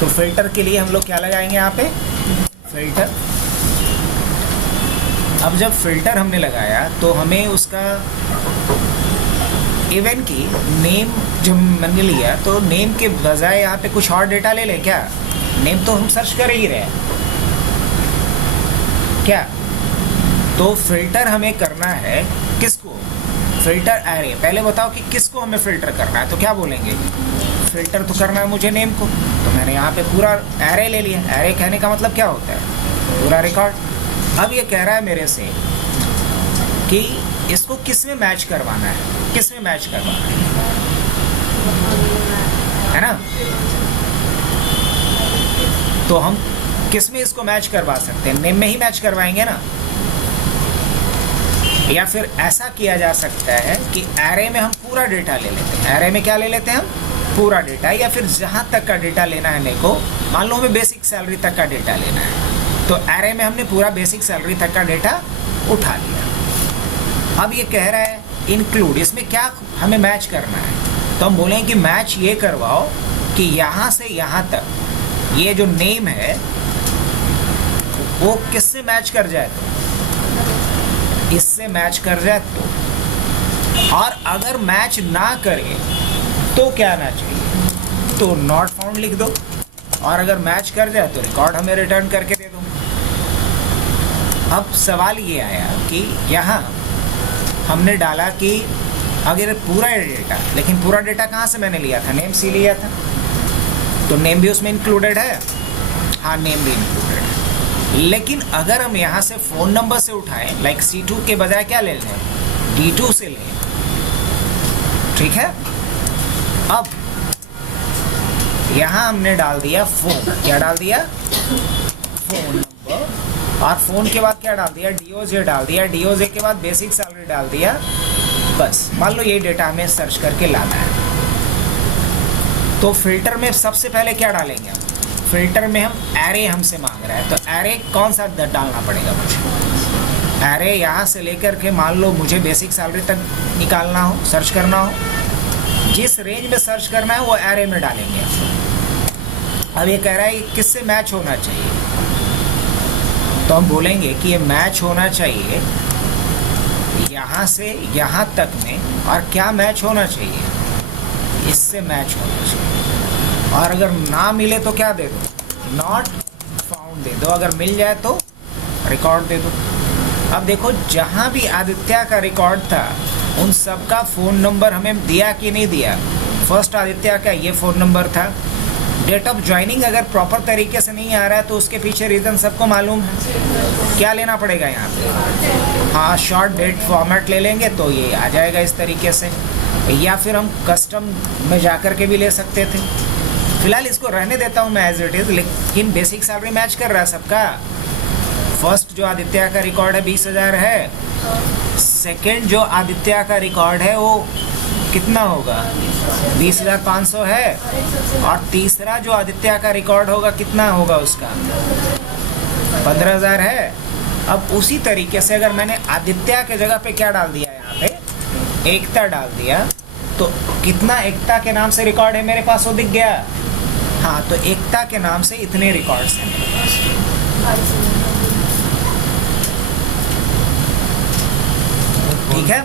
तो फिल्टर के लिए हम लोग क्या लगाएंगे यहाँ पे, फिल्टर। अब जब फिल्टर हमने लगाया तो हमें उसका इवेंट की नेम जब मैंने लिया तो नेम के बजाय यहाँ पे कुछ और डेटा ले लें क्या? नेम तो हम सर्च कर ही रहे हैं क्या? तो फिल्टर हमें करना है किसको? Filter array. पहले बताओ कि किसको हमें फिल्टर करना है, तो क्या बोलेंगे? फिल्टर तो करना है मुझे नेम को, तो मैंने यहाँ पे पूरा एरे ले लिया। एरे कहने का मतलब क्या होता है? पूरा रिकॉर्ड। अब ये कह रहा है मेरे से कि इसको किस में मैच करवाना है, किस में मैच करवाना है ना? तो हम किस में इसको मैच करवा सकते हैं? नेम में ही मैच करवाएंगे ना। या फिर ऐसा किया जा सकता है कि एरे में हम पूरा डेटा ले लेते हैं। एरे में क्या ले लेते हैं हम? पूरा डेटा। या फिर जहां तक का डेटा लेना है मेरे को, मान लो हमें बेसिक सैलरी तक का डेटा लेना है, तो एरे में हमने पूरा बेसिक सैलरी तक का डेटा उठा लिया। अब ये कह रहा है इंक्लूड, इसमें क्या हमें मैच करना है? तो हम बोलें कि मैच ये करवाओ कि यहाँ से यहाँ तक ये जो नेम है वो किससे मैच कर जाए, तो इससे मैच कर जाए तो। और अगर मैच ना करे तो क्या आना चाहिए? तो नॉट फाउंड लिख दो। और अगर मैच कर जाए तो रिकॉर्ड हमें रिटर्न करके दे दो। अब सवाल ये आया कि यहाँ हमने डाला कि अगर पूरा डेटा, लेकिन पूरा डेटा कहाँ से मैंने लिया था? नेम से लिया था, तो नेम भी उसमें इंक्लूडेड है। हाँ, नेम भी इंक्लूडेड है। लेकिन अगर हम यहाँ से फ़ोन नंबर से उठाएं, लाइक C2 के बजाय क्या ले लें? D2 से लें, ठीक है? अब यहाँ हमने डाल दिया फ़ोन। क्या डाल दिया? Phone number. और फ़ोन के बाद क्या डाल दिया? DOJ डाल दिया। DOJ के बाद बेसिक सैलरी डाल दिया। बस मान लो ये डेटा हमें सर्च करके लाना है। तो फिल्टर में सबसे पहले क्या डालेंगे हम? फिल्टर में हम एरे हमसे मांग रहा है, तो एरे कौन सा डालना पड़ेगा मुझे? एरे यहाँ से लेकर के मान लो मुझे बेसिक सैलरी तक निकालना हो, सर्च करना हो, जिस रेंज में सर्च करना है वो एरे में डालेंगे। अब ये कह रहा है कि किससे मैच होना चाहिए, तो हम बोलेंगे कि ये मैच होना चाहिए यहाँ से यहाँ तक में। और क्या मैच होना चाहिए? इससे मैच होना चाहिए। और अगर ना मिले तो क्या दे दो? नॉट फाउंड दे दो। अगर मिल जाए तो रिकॉर्ड दे दो। अब देखो, जहाँ भी आदित्य का रिकॉर्ड था उन सब का फ़ोन नंबर हमें दिया कि नहीं दिया? फर्स्ट आदित्य का ये फ़ोन नंबर था। डेट ऑफ ज्वाइनिंग अगर प्रॉपर तरीके से नहीं आ रहा है तो उसके पीछे रीज़न सबको मालूम है। क्या लेना पड़ेगा यहाँ पे? हाँ, शॉर्ट डेट फॉर्मेट ले लेंगे तो ये आ जाएगा इस तरीके से। या फिर हम कस्टम में जा कर के भी ले सकते थे। फिलहाल इसको रहने देता हूँ मैं एज इट इज़, लेकिन बेसिक सैलरी मैच कर रहा है सबका। फर्स्ट जो आदित्य का रिकॉर्ड है 20,000 है। सेकंड जो आदित्य का रिकॉर्ड है वो कितना होगा? 20,500 है। और तीसरा जो आदित्य का रिकॉर्ड होगा कितना होगा उसका? 15,000 है। अब उसी तरीके से अगर मैंने आदित्य के जगह पे क्या डाल दिया, यहाँ पे एकता डाल दिया, तो कितना एकता के नाम से रिकॉर्ड है मेरे पास वो दिख गया। हाँ, तो एकता के नाम से इतने रिकॉर्ड्स हैं मेरे पास। ठीक है।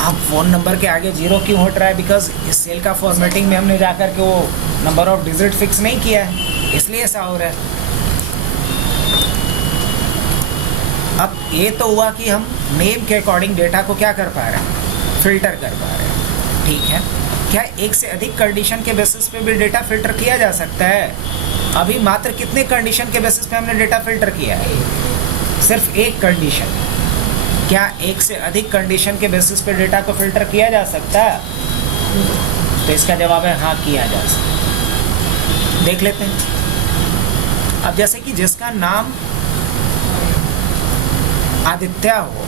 अब फ़ोन नंबर के आगे 0 क्यों हट रहा है? बिकॉज इस सेल का फॉर्मेटिंग में हमने जाकर के वो नंबर ऑफ डिजिट फिक्स नहीं किया है, इसलिए ऐसा हो रहा है। अब ये तो हुआ कि हम नेम के अकॉर्डिंग डेटा को क्या कर पा रहे हैं? फिल्टर कर पा रहे हैं। ठीक है। क्या एक से अधिक कंडीशन के बेसिस पे भी डेटा फिल्टर किया जा सकता है? अभी मात्र कितने कंडीशन के बेसिस पे हमने डेटा फिल्टर किया है? सिर्फ एक कंडीशन। क्या एक से अधिक कंडीशन के बेसिस पे डेटा को फिल्टर किया जा सकता है? तो इसका जवाब है हाँ, किया जा सकता है। देख लेते हैं। अब जैसे कि जिसका नाम आदित्य हो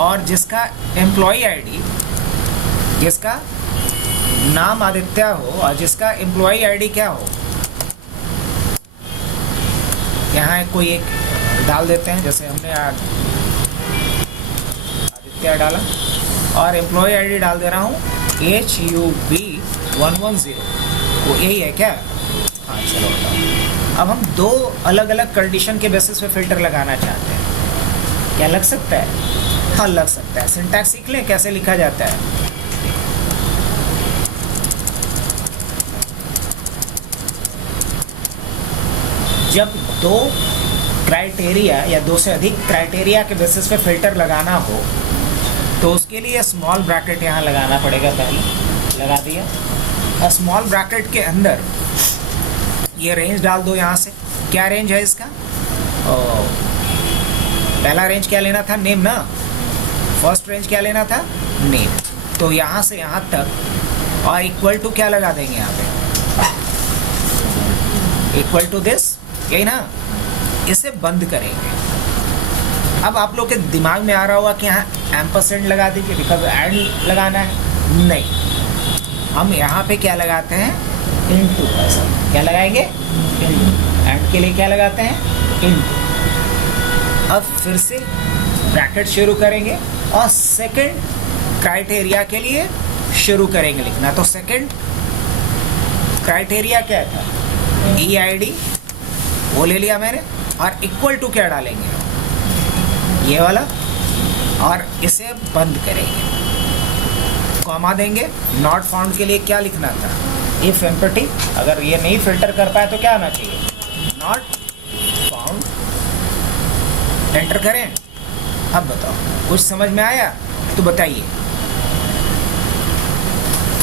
और जिसका एम्प्लॉय आईडी, जिसका नाम आदित्य हो और जिसका एम्प्लॉय आईडी क्या हो, यहाँ कोई एक डाल देते हैं। जैसे हमने आदित्य डाला और एम्प्लॉय आईडी डाल दे रहा हूँ HUB110 वो यही है क्या? हाँ चलो बताओ। अब हम दो अलग अलग कंडीशन के बेसिस पे फिल्टर लगाना चाहते हैं, क्या लग सकता है? हाँ लग सकता है। सिंटैक्स सीख लें कैसे लिखा जाता है। जब दो क्राइटेरिया या दो से अधिक क्राइटेरिया के बेसिस पे फिल्टर लगाना हो तो उसके लिए स्मॉल ब्रैकेट यहाँ लगाना पड़ेगा। पहले लगा दिया। स्मॉल ब्रैकेट के अंदर ये रेंज डाल दो। यहाँ से क्या रेंज है इसका? पहला रेंज क्या लेना था? नेम ना। फर्स्ट रेंज क्या लेना था? नेम। तो यहाँ से यहाँ तक और इक्वल टू क्या लगा देंगे यहाँ पे? इक्वल टू दिस, यही ना। इसे बंद करेंगे। अब आप लोग के दिमाग में आ रहा होगा कि यहाँ एम्परसेंड लगा दीजिए बिकॉज एंड लगाना है। नहीं, हम यहाँ पे क्या लगाते हैं? इनटू। क्या लगाएंगे? इनटू। एंड के लिए क्या लगाते हैं? इनटू। अब फिर से ब्रैकेट शुरू करेंगे और सेकंड क्राइटेरिया के लिए शुरू करेंगे लिखना। तो सेकंड क्राइटेरिया क्या था? EID, वो ले लिया मैंने। और इक्वल टू क्या डालेंगे? ये वाला। और इसे बंद करेंगे, कॉमा देंगे। नॉट फाउंड के लिए क्या लिखना था? If empty. अगर ये नहीं फिल्टर कर पाए तो क्या आना चाहिए? Not found. एंटर करें। अब बताओ कुछ समझ में आया तो बताइए।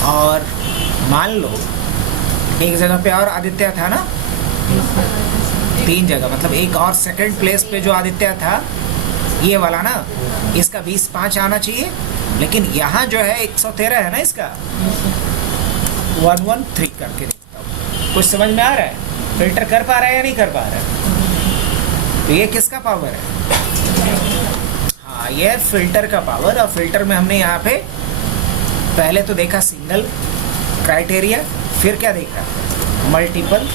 और मान लो एक जगह पे और आदित्य था ना, 3 जगह, मतलब एक और सेकंड प्लेस पे जो आदित्य था ये वाला ना, इसका 20-5 आना चाहिए। लेकिन यहाँ जो है 113 है ना, इसका 113 करके देखता हूँ। कुछ समझ में आ रहा है? फिल्टर कर पा रहा है या नहीं कर पा रहा है? तो ये किसका पावर है? हाँ, ये फिल्टर का पावर। और फिल्टर में हमने यहाँ पे पहले तो देखा सिंगल क्राइटेरिया, फिर क्या देखा? Multiple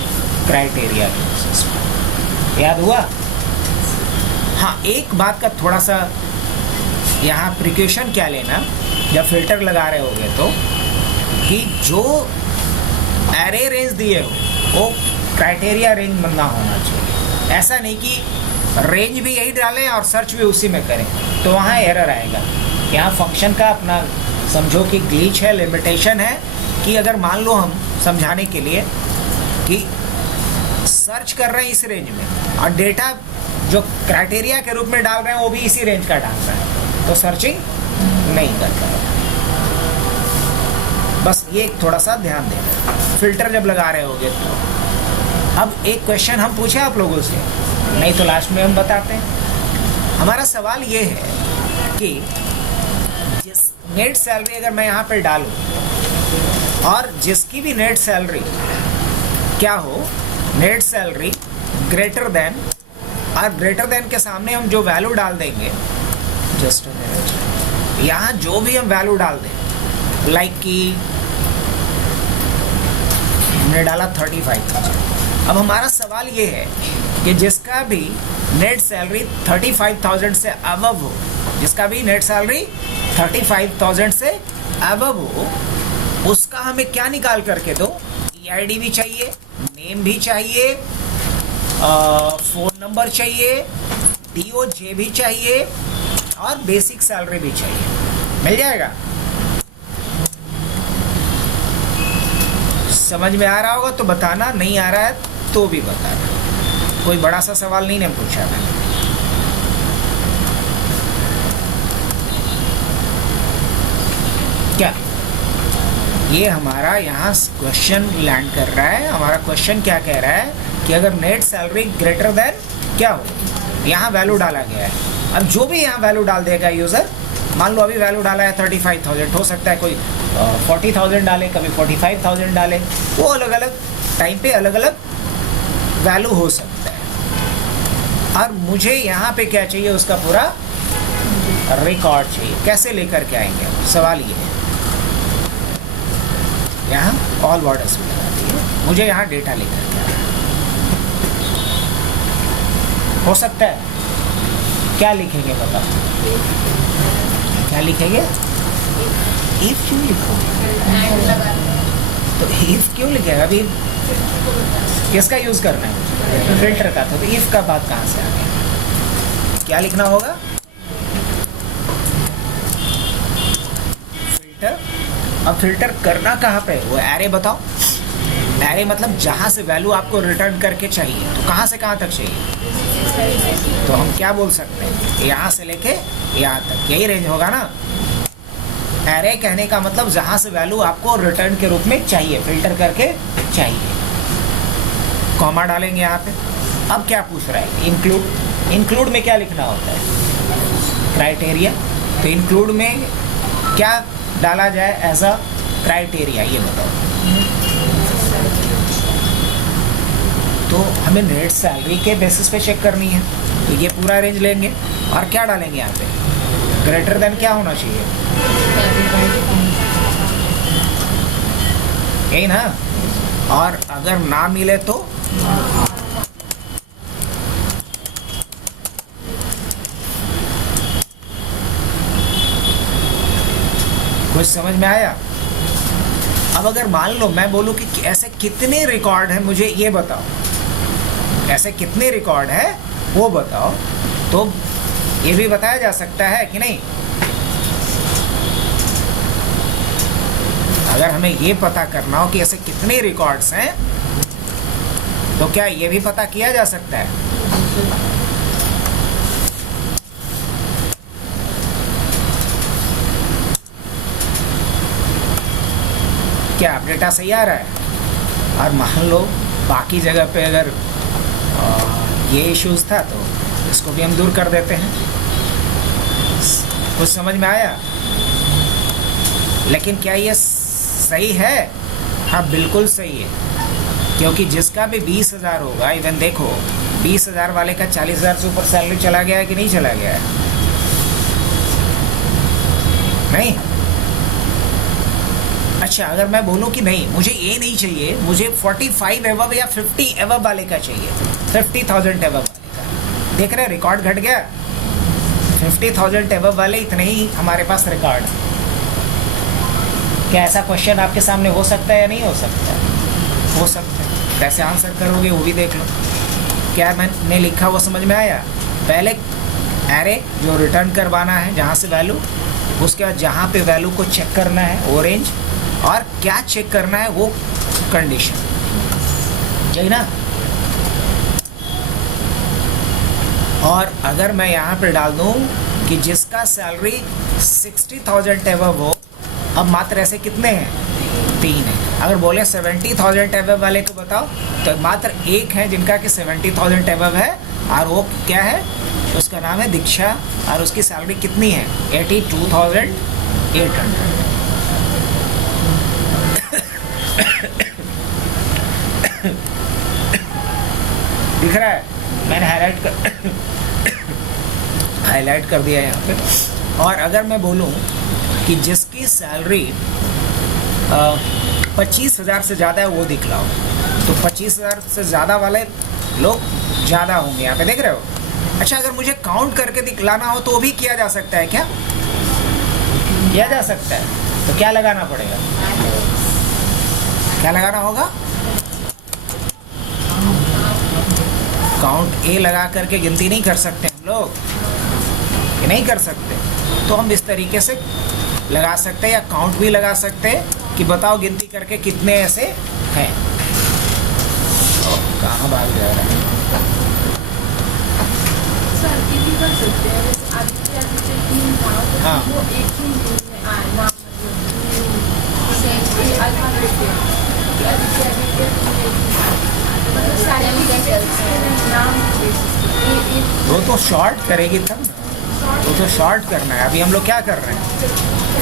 criteria. याद हुआ? हाँ, एक बात का थोड़ा सा यहाँ प्रिकॉशन क्या लेना जब फिल्टर लगा रहे होगे तो, कि जो एरे रेंज दिए हो वो क्राइटेरिया रेंज बनना होना चाहिए। ऐसा नहीं कि रेंज भी यही डालें और सर्च भी उसी में करें, तो वहाँ एरर आएगा। यहाँ फंक्शन का अपना समझो कि ग्लिच है, लिमिटेशन है कि अगर मान लो हम समझाने के लिए कि सर्च कर रहे हैं इस रेंज में और डेटा जो क्राइटेरिया के रूप में डाल रहे हैं वो भी इसी रेंज का डाल रहा है, तो सर्चिंग नहीं करता है। बस ये थोड़ा सा ध्यान देना फिल्टर जब लगा रहे होगे तो। अब एक क्वेश्चन हम पूछे आप लोगों से, नहीं तो लास्ट में हम बताते हैं। हमारा सवाल ये है कि जिस नेट सैलरी अगर मैं यहाँ पर डालूँ और जिसकी भी नेट सैलरी क्या हो, नेट सैलरी ग्रेटर देन, और ग्रेटर देन के सामने हम जो वैल्यू डाल देंगे, जस्ट यहाँ जो भी हम वैल्यू डाल दें, लाइक कि हमने डाला 35,000। अब हमारा सवाल ये है कि जिसका भी नेट सैलरी 35,000 से अबव हो, जिसका भी नेट सैलरी 35,000 से अबव हो, उसका हमें क्या निकाल करके दो? EID भी चाहिए, नेम भी चाहिए, फ़ोन नंबर चाहिए, DOJ भी चाहिए और बेसिक सैलरी भी चाहिए। मिल जाएगा? समझ में आ रहा होगा तो बताना, नहीं आ रहा है तो भी बताना। कोई बड़ा सा सवाल नहीं ने पूछा मैंने। क्या ये हमारा यहाँ क्वेश्चन लैंड कर रहा है? हमारा क्वेश्चन क्या कह रहा है कि अगर नेट सैलरी ग्रेटर देन क्या हो, यहाँ वैल्यू डाला गया है। अब जो भी यहाँ वैल्यू डाल देगा यूज़र, मान लो अभी वैल्यू डाला है 35,000, हो सकता है कोई 40,000 डाले, कभी 45,000 डाले, वो अलग अलग टाइम पे अलग अलग वैल्यू हो सकता है। और मुझे यहाँ पे क्या चाहिए? उसका पूरा रिकॉर्ड चाहिए। कैसे लेकर के आएंगे? सवाल ये है। यहाँ ऑल बॉर्डर्स में लगा दिए, मुझे यहाँ डेटा लेकर के आना हो सकता है। क्या लिखेंगे बताओ? क्या लिखेंगे? इफ क्यों लिखो? तो इफ क्यों लिखेगा? अभी किसका यूज करना है? फिल्टर का। तो इफ का बात कहाँ से आ गया? क्या लिखना होगा? फिल्टर। अब फिल्टर करना कहाँ पे? वो एरे बताओ। एरे मतलब जहाँ से वैल्यू आपको रिटर्न करके चाहिए। तो कहाँ से कहाँ तक चाहिए? तो हम क्या बोल सकते हैं? यहाँ से लेके यहाँ तक, यही रेंज होगा ना। एरे कहने का मतलब जहाँ से वैल्यू आपको रिटर्न के रूप में चाहिए, फिल्टर करके चाहिए। कॉमा डालेंगे यहाँ पे। अब क्या पूछ रहा है? इंक्लूड। इंक्लूड में क्या लिखना होता है? क्राइटेरिया। तो इंक्लूड में क्या डाला जाए एज अ क्राइटेरिया, ये बताओ। तो हमें नेट सैलरी के बेसिस पे चेक करनी है। तो ये पूरा रेंज लेंगे और क्या डालेंगे यहाँ पे? ग्रेटर देन क्या होना चाहिए? यही ना। और अगर ना मिले तो कुछ समझ में आया? अब अगर मान लो मैं बोलूं कि ऐसे कितने रिकॉर्ड हैं मुझे ये बताओ, ऐसे कितने रिकॉर्ड है वो बताओ, तो ये भी बताया जा सकता है कि नहीं? अगर हमें ये पता करना हो कि ऐसे कितने रिकॉर्ड्स हैं, तो क्या ये भी पता किया जा सकता है? क्या डेटा सही आ रहा है? और मान लो बाकी जगह पे अगर ये इश्यूज था तो इसको भी हम दूर कर देते हैं। कुछ समझ में आया? लेकिन क्या ये सही है? हाँ बिल्कुल सही है, क्योंकि जिसका भी 20,000 होगा, इवन देखो 20,000 वाले का 40,000 से ऊपर सैलरी चला गया है कि नहीं चला गया है? नहीं। अच्छा, अगर मैं बोलूं कि नहीं मुझे ये नहीं चाहिए, मुझे 45 एवब या 50 एवब वाले का चाहिए, 50,000 एवब वाले का, देख रहे रिकॉर्ड घट गया। 50,000 एवब वाले इतने ही हमारे पास रिकॉर्ड। क्या ऐसा क्वेश्चन आपके सामने हो सकता है या नहीं हो सकता? हो सकता है। कैसे आंसर करोगे वो भी देख लो। क्या मैंने लिखा वो समझ में आया? पहले एरे जो रिटर्न करवाना है जहाँ से वैल्यू, उसके बाद जहाँ पे वैल्यू को चेक करना है वो रेंज, और क्या चेक करना है वो कंडीशन, यही ना। और अगर मैं यहाँ पे डाल दूँ कि जिसका सैलरी 60,000 एवब हो, अब मात्र ऐसे कितने हैं? 3 हैं। अगर बोले 70,000 एवब वाले को बताओ, तो मात्र एक है जिनका कि 70,000 एवब है, और वो क्या है? उसका नाम है दीक्षा, और उसकी सैलरी कितनी है? 82,800। दिख रहा है? मैंने हाईलाइट कर दिया है यहाँ पे। और अगर मैं बोलूँ कि जिसकी सैलरी 25,000 से ज़्यादा है वो दिखलाओ, तो 25,000 से ज़्यादा वाले लोग ज़्यादा होंगे यहाँ पे, देख रहे हो? अच्छा, अगर मुझे काउंट करके दिखलाना हो तो भी किया जा सकता है। क्या किया जा सकता है? तो क्या लगाना पड़ेगा? क्या लगाना होगा? काउंट ए लगा करके गिनती नहीं कर सकते हम लोग, कि नहीं कर सकते? तो हम इस तरीके से लगा सकते हैं, या काउंट भी लगा सकते हैं कि बताओ गिनती करके कितने ऐसे हैं। कहाँ भाग जा रहा है? सर ये भी कर सकते हैं, जैसे आदित्य टीम था, हाँ। वो एक ही टीम में आए नाम, जैसे अल्फाबेट के आदित्य मतलब सारे नाम, वो तो शॉर्ट करेगी तब ना, वो तो शॉर्ट करना है। अभी हम लोग क्या कर रहे हैं?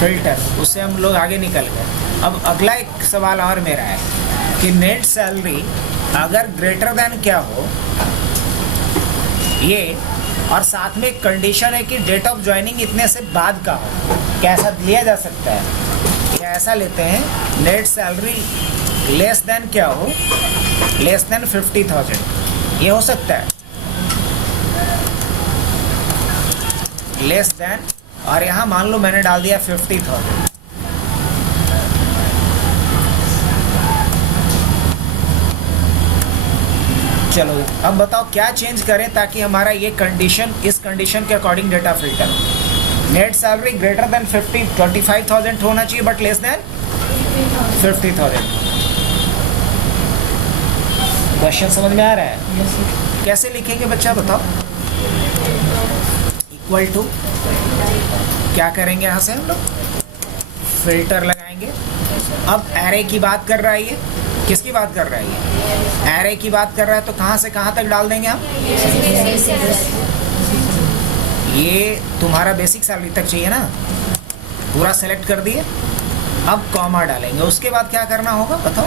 फिल्टर, उससे हम लोग आगे निकल गए। अब अगला एक सवाल और मेरा है कि नेट सैलरी अगर ग्रेटर देन क्या हो ये, और साथ में एक कंडीशन है कि डेट ऑफ ज्वाइनिंग इतने से बाद का हो, क्या ऐसा लिया जा सकता है? या ऐसा लेते हैं नेट सैलरी लेस देन क्या हो, लेस देन 50,000, ये हो सकता है? लेस देन, और यहाँ मान लो मैंने डाल दिया 50,000, चलो अब बताओ क्या चेंज करें ताकि हमारा ये कंडीशन, इस कंडीशन के अकॉर्डिंग डेटा फिल्टर हो। नेट सैलरी ग्रेटर देन 25,000 होना चाहिए बट लेस देन 50,000। क्वेश्चन समझ में आ रहा है? कैसे लिखेंगे बच्चा बताओ? इक्वल टू क्या करेंगे, यहाँ से हम लोग फिल्टर लगाएंगे। अब एरे की बात कर रहा है ये, किसकी बात कर रहा है ये? एरे की बात कर रहा है, तो कहाँ से कहाँ तक डाल देंगे हम? ये तुम्हारा बेसिक सैलरी तक चाहिए ना, पूरा सेलेक्ट कर दिए। अब कॉमा डालेंगे, उसके बाद क्या करना होगा बताओ?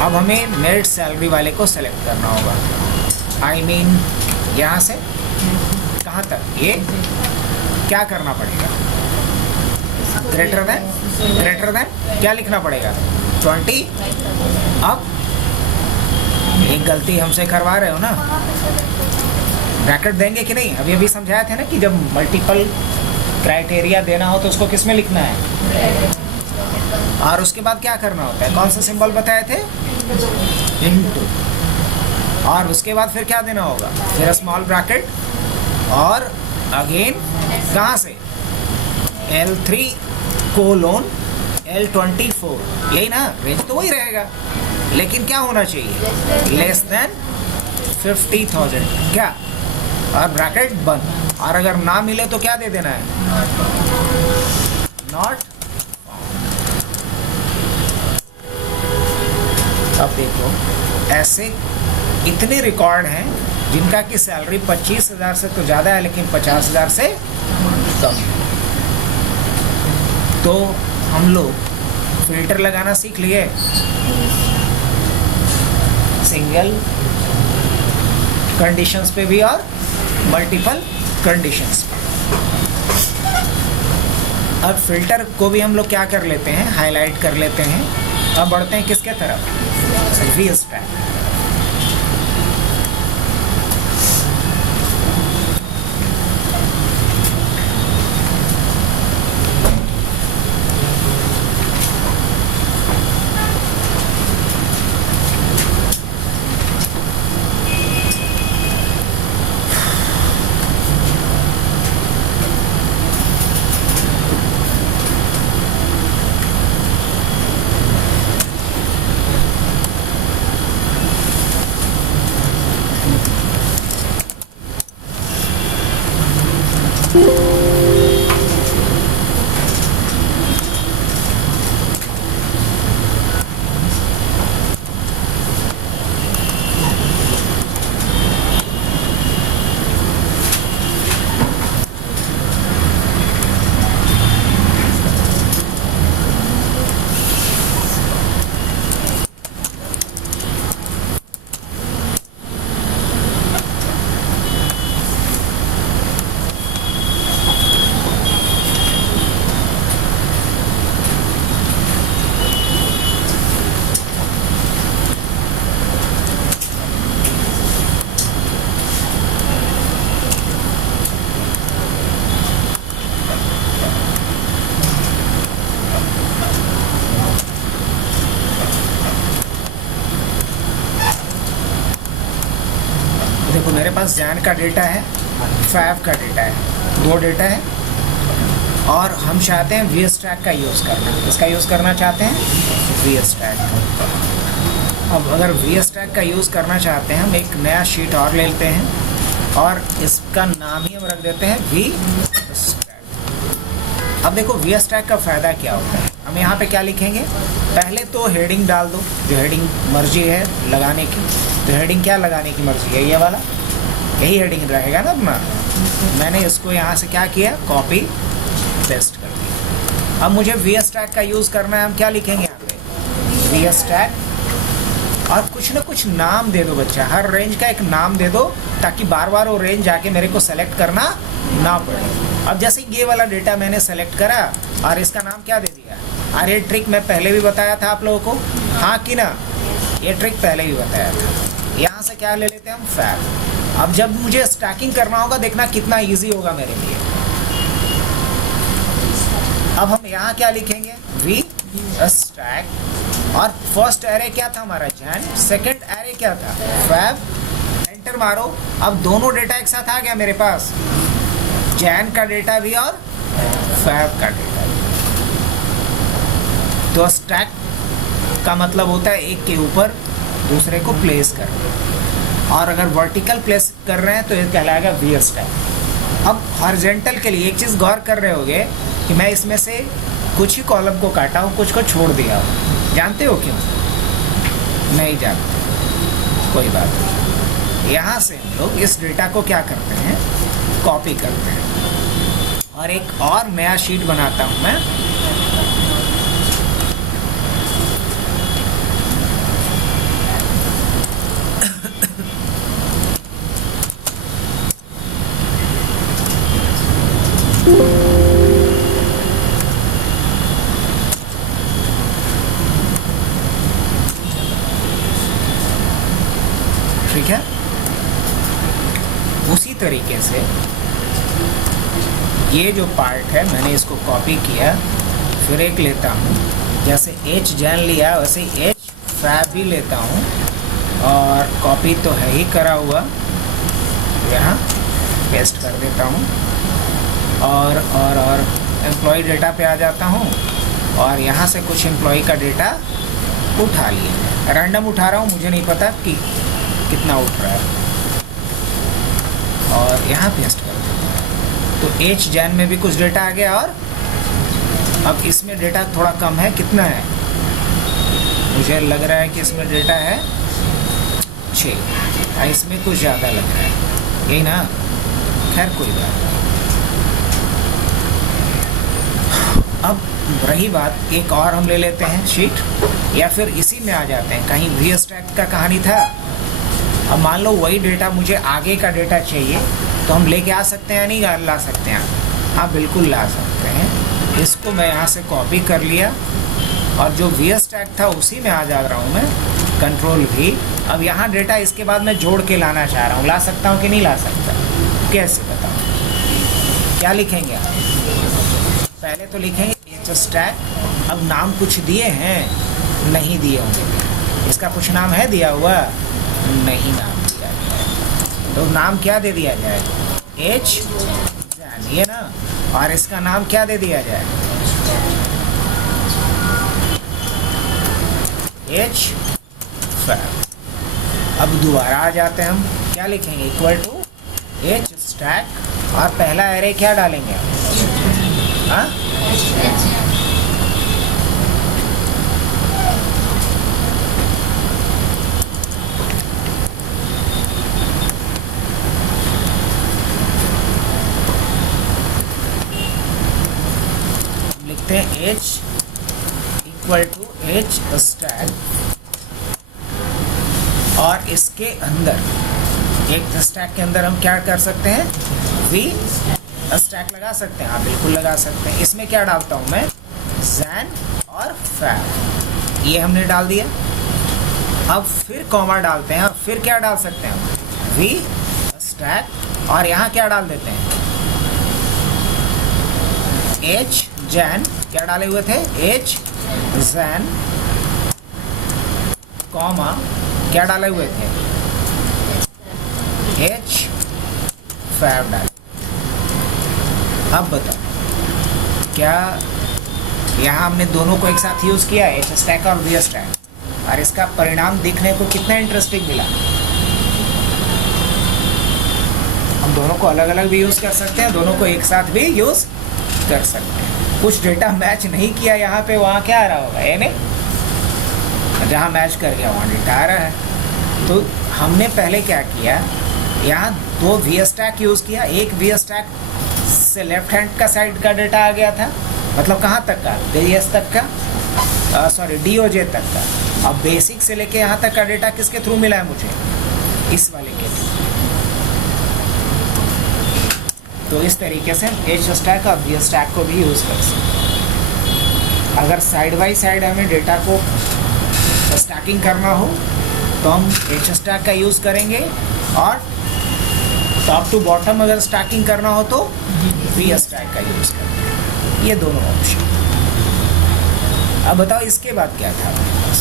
अब हमें नेट सैलरी वाले को सेलेक्ट करना होगा। आई मीन यहाँ से कहाँ तक, ये क्या करना पड़ेगा? ग्रेटर देन क्या लिखना पड़ेगा? 20। अब एक गलती हमसे करवा रहे हो ना, ब्रैकेट देंगे कि नहीं? अभी समझाया था ना कि जब मल्टीपल क्राइटेरिया देना हो तो उसको किस में लिखना है, और उसके बाद क्या करना होता है? कौन सा सिंबल बताए थे? इनटू। और उसके बाद फिर क्या देना होगा? फिर स्मॉल ब्रैकेट और अगेन कहाँ से? L3 कोलोन L24, यही ना? रेंज तो वही रहेगा, लेकिन क्या होना चाहिए? लेस देन 50,000 क्या? और ब्रैकेट बंद। और अगर ना मिले तो क्या दे देना है? नॉट। अब देखो ऐसे इतने रिकॉर्ड हैं जिनका की सैलरी 25,000 से तो ज़्यादा है लेकिन 50,000 से कम है। तो हम लोग फिल्टर लगाना सीख लिए, सिंगल कंडीशंस पे भी और मल्टीपल कंडीशंस पे। अब फिल्टर को भी हम लोग क्या कर लेते हैं? हाईलाइट कर लेते हैं। अब बढ़ते हैं किसके तरफ? VStack। देखो मेरे पास जैन का डेटा है, फैव का डेटा है, 2 डेटा है और हम चाहते हैं VStack का यूज़ करना। इसका यूज़ करना चाहते हैं VStack। अब अगर VStack का यूज़ करना चाहते हैं, हम एक नया शीट और ले लेते हैं और इसका नाम ही हम रख देते हैं VStack। अब देखो VStack का फ़ायदा क्या होता है? हम यहाँ पे क्या लिखेंगे? पहले तो हेडिंग डाल दो, जो हेडिंग मर्जी है लगाने की। तो हेडिंग क्या लगाने की मर्जी है? ये वाला, यही हेडिंग रहेगा ना अपना। मैंने इसको यहाँ से क्या किया? कॉपी पेस्ट कर दिया। अब मुझे VStack का यूज़ करना है, हम क्या लिखेंगे यहाँ पे? VStack और कुछ ना कुछ नाम दे दो बच्चा, हर रेंज का एक नाम दे दो ताकि बार बार वो रेंज जाके मेरे को सेलेक्ट करना ना पड़े। अब जैसे ये वाला डेटा मैंने सेलेक्ट करा और इसका नाम क्या दे दिया? और ये ट्रिक मैं पहले भी बताया था आप लोगों को, हाँ कि ना? ये ट्रिक पहले भी बताया था। यहाँ से क्या ले लेते हैं हम? फैब। अब जब मुझे स्टैकिंग करना होगा, देखना कितना इजी होगा मेरे लिए। अब हम यहाँ क्या लिखेंगे? VStack और फर्स्ट एरे क्या था हमारा जैन, सेकंड एरे क्या था फैब। एंटर मारो, अब दोनों डेटा एक साथ आ गया मेरे पास, जैन का डेटा भी और फैब का डेटा भी। तो स्टैक का मतलब होता है एक के ऊपर दूसरे को प्लेस करना, और अगर वर्टिकल प्लेस कर रहे हैं तो ये कहलाएगा वी स्टैक। अब हॉरिजॉन्टल के लिए एक चीज़ गौर कर रहे होगे कि मैं इसमें से कुछ ही कॉलम को काटा हूँ, कुछ को छोड़ दिया हूँ। जानते हो क्यों? नहीं जानते, कोई बात नहीं। यहाँ से हम लोग इस डेटा को क्या करते हैं, कॉपी करते हैं, और एक और नया शीट बनाता हूँ मैं। ठीक है, उसी तरीके से ये जो पार्ट है मैंने इसको कॉपी किया, फिर एक लेता हूँ, जैसे एच जैन लिया वैसे एच फैब भी लेता हूँ, और कॉपी तो है ही करा हुआ, यहाँ पेस्ट कर देता हूँ, और एम्प्लॉय डेटा पे आ जाता हूँ, और यहाँ से कुछ एम्प्लॉय का डेटा उठा लिया। रैंडम उठा रहा हूँ, मुझे नहीं पता कि कितना उठ रहा है, और यहाँ पेस्ट कर देता हूँ। तो एच जैन में भी कुछ डेटा आ गया, और अब इसमें डेटा थोड़ा कम है, कितना है, मुझे लग रहा है कि इसमें डेटा है 6, इसमें कुछ ज़्यादा लग रहा है, यही ना, खैर कोई बात नहीं। अब रही बात, एक और हम ले लेते हैं शीट, या फिर इसी में आ जाते हैं, कहीं वी स्टैक का कहानी था। अब मान लो वही डेटा मुझे आगे का डेटा चाहिए, तो हम लेके आ सकते हैं, नहीं ला सकते हैं? हाँ बिल्कुल ला सकते हैं। इसको मैं यहाँ से कॉपी कर लिया, और जो वी स्टैक था उसी में आ जा रहा हूँ मैं, कंट्रोल V। अब यहाँ डेटा इसके बाद मैं जोड़ के लाना चाह रहा हूँ, ला सकता हूँ कि नहीं ला सकता? कैसे बताओ, क्या लिखेंगे आप? पहले तो लिखेंगे एच स्टैक। अब नाम कुछ दिए हैं? नहीं दिए होंगे। इसका कुछ नाम है दिया हुआ? नहीं नाम दिया गया है। तो नाम क्या दे दिया जाए? एच जानिए ना, और इसका नाम क्या दे दिया जाए? एच फैब। अब दोबारा आ जाते हैं हम, क्या लिखेंगे? इक्वल टू एच स्टैक, और पहला एरे क्या डालेंगे? हाँ, लिखते हैं h equal to H stack, और इसके अंदर एक स्टैक के अंदर हम क्या कर सकते हैं? वी स्टैक लगा सकते हैं। हाँ बिल्कुल लगा सकते हैं। इसमें क्या डालता हूँ मैं? जैन और फैब, ये हमने डाल दिया। अब फिर कॉमा डालते हैं, फिर क्या डाल सकते हैं हम? वी स्टैक, और यहाँ क्या डाल देते हैं? एच जैन, क्या डाले हुए थे? एच जैन, कॉमा क्या डाले हुए थे? एच फैब डाले। अब बताओ, क्या यहाँ हमने दोनों को एक साथ यूज़ किया, एच स्टैक और वी स्टैक, और इसका परिणाम देखने को कितना इंटरेस्टिंग मिला? हम दोनों को अलग अलग भी यूज़ कर सकते हैं, दोनों को एक साथ भी यूज़ कर सकते हैं। कुछ डेटा मैच नहीं किया यहाँ पे, वहाँ क्या आ रहा होगा? ये नहीं, जहाँ मैच कर गया वहाँ डेटा आ रहा है। तो हमने पहले क्या किया, यहाँ दो वी स्टैक यूज़ किया। एक वी स्टैक से लेफ्ट हैंड का साइड का डेटा आ गया था, मतलब कहाँ तक का? DES तक का, सॉरी DOJ तक का। अब बेसिक से लेके यहाँ तक का डेटा किसके थ्रू मिला है मुझे? इस वाले के थ्रू। तो इस तरीके से हम एच स्टैक और वी स्टैक को भी यूज़ कर सकते हैं। अगर साइड बाई साइड हमें डेटा को स्टैकिंग करना हो तो हम एच स्टैक का यूज़ करेंगे, और टॉप टू बॉटम अगर स्टैकिंग करना हो तो वी स्टैक का यूज़ करेंगे। ये दोनों ऑप्शन। अब बताओ इसके बाद क्या था आपके पास?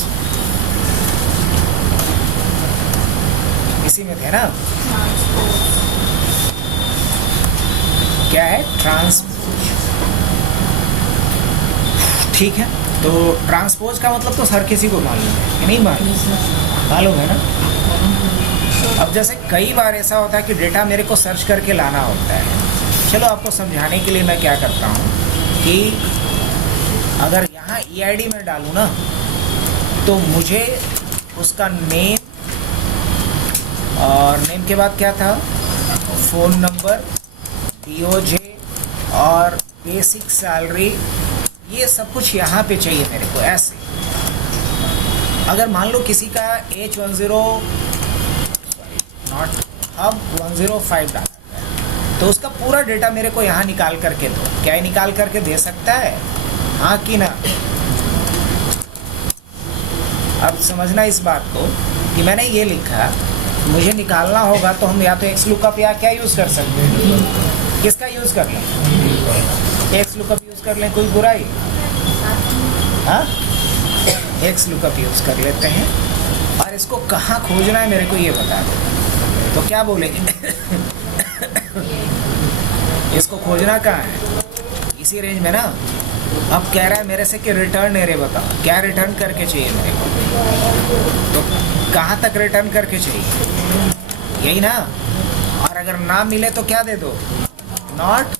इसी में थे ना, क्या है? ट्रांसपोज। ठीक है, तो ट्रांसपोज का मतलब तो हर किसी को मालूम है कि नहीं मालूम? मालूम है ना। अब जैसे कई बार ऐसा होता है कि डेटा मेरे को सर्च करके लाना होता है। चलो आपको समझाने के लिए मैं क्या करता हूँ कि अगर यहाँ EID में डालूँ ना, तो मुझे उसका नेम, और नेम के बाद क्या था? फ़ोन नंबर, DOJ और बेसिक सैलरी, ये सब कुछ यहाँ पे चाहिए मेरे को। ऐसे अगर मान लो किसी का H10 डाला है, तो उसका पूरा डेटा मेरे को यहाँ निकाल करके दो। क्या ये निकाल करके दे सकता है? हाँ कि ना? अब समझना इस बात को कि मैंने ये लिखा, मुझे निकालना होगा तो हम या तो एक्स लुकअप या क्या यूज़ कर सकते हैं? किसका यूज़ कर लें? एक्स लुकअप यूज़ कर लें, कोई बुराई? हाँ, एक्स लुकअप यूज़ कर लेते हैं। और इसको कहाँ खोजना है मेरे को ये बता दो, तो क्या बोलेंगे? इसको खोजना कहाँ है? इसी रेंज में ना। अब कह रहा है मेरे से कि रिटर्न एरे बताओ, क्या रिटर्न करके चाहिए मेरे को? तो कहाँ तक रिटर्न करके चाहिए? यही ना। और अगर ना मिले तो क्या दे दो? Not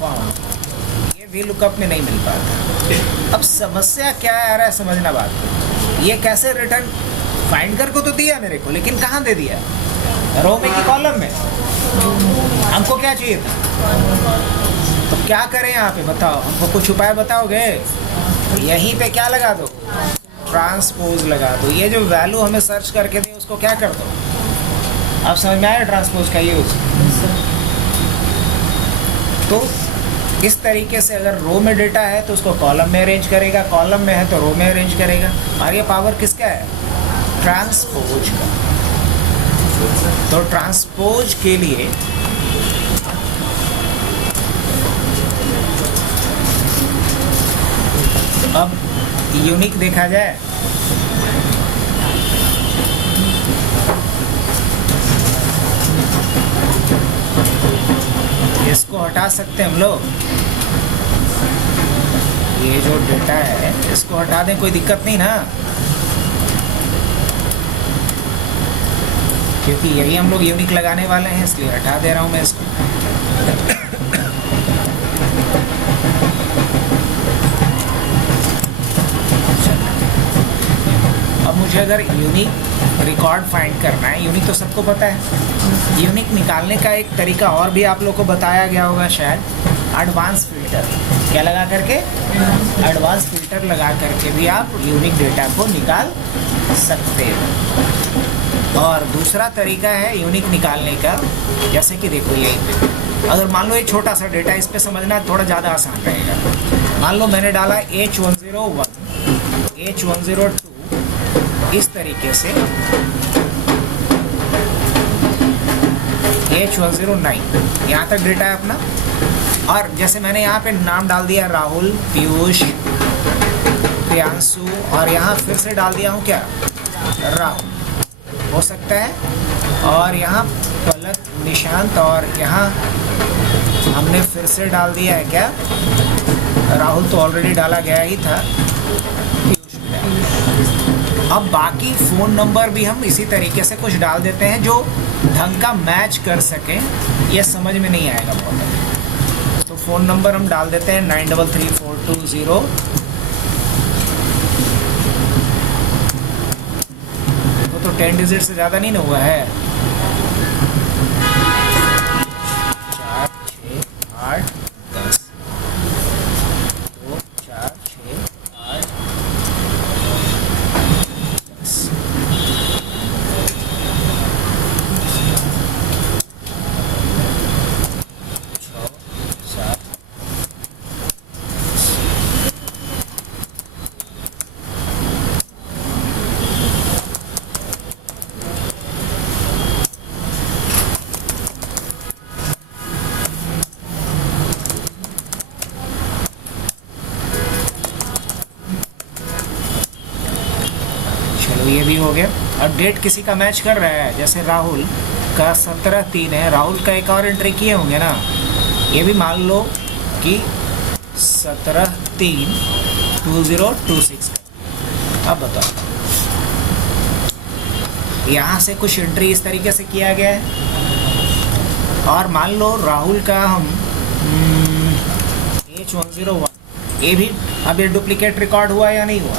found. ये वी लुकअप में नहीं मिल पाता। अब समस्या क्या आ रहा है, समझना बात को। ये कैसे रिटर्न फाइंड करके तो दिया मेरे को, लेकिन कहाँ दे दिया? रो में कि कॉलम में? हमको क्या चाहिए था? तो क्या करें यहाँ पे बताओ? हमको कुछ उपाय बताओगे? तो यहीं पे क्या लगा दो? ट्रांसपोज लगा दो। ये जो वैल्यू हमें सर्च करके दे उसको क्या कर दो? आप समझ में आया ट्रांसपोज का यूज? तो इस तरीके से अगर रो में डेटा है तो उसको कॉलम में अरेंज करेगा, कॉलम में है तो रो में अरेंज करेगा। और ये पावर किसका है? ट्रांसपोज का। तो ट्रांसपोज के लिए अब यूनिक देखा जाए, इसको हटा सकते हैं हम लोग। ये जो डेटा है इसको हटा दें, कोई दिक्कत नहीं ना, क्योंकि यही हम लोग यूनिक लगाने वाले हैं, इसलिए हटा दे रहा हूं मैं इसको। अब मुझे अगर यूनिक रिकॉर्ड फाइंड करना है, यूनिक तो सबको पता है, यूनिक निकालने का एक तरीका और भी आप लोग को बताया गया होगा शायद, एडवांस फिल्टर। क्या लगा करके? एडवांस फिल्टर लगा करके भी आप यूनिक डेटा को निकाल सकते हो। और दूसरा तरीका है यूनिक निकालने का, जैसे कि देखो यही पे अगर मान लो ये छोटा सा डेटा, इस पे समझना थोड़ा ज़्यादा आसान रहेगा। मान लो मैंने डाला H101, H102 इस तरीके से, H109 यहाँ तक डेटा है अपना। और जैसे मैंने यहाँ पे नाम डाल दिया राहुल, पीयूष, प्रियांशु, और यहाँ फिर से डाल दिया हूँ क्या? राहुल, हो सकता है। और यहाँ पलक, निशांत, और यहाँ हमने फिर से डाल दिया है क्या? राहुल तो ऑलरेडी डाला गया ही था, पीयूष भी डाला। अब बाकी फ़ोन नंबर भी हम इसी तरीके से कुछ डाल देते हैं जो ढंग का मैच कर सकें। ये समझ में नहीं आएगा बहुत। तो फ़ोन नंबर हम डाल देते हैं 933420। वो तो 10 डिजिट से ज़्यादा नहीं ना हुआ है। 4 6 8 10, 2 4 6 8 10। हो गया। और डेट किसी का मैच कर रहा है, जैसे राहुल का 17/3 है, राहुल का एक और एंट्री किए होंगे ना, ये भी मान लो कि 17/3/2026। अब बताओ, यहाँ से कुछ एंट्री इस तरीके से किया गया है। और मान लो राहुल का हम H101, ये भी अब ये डुप्लीकेट रिकॉर्ड हुआ या नहीं हुआ।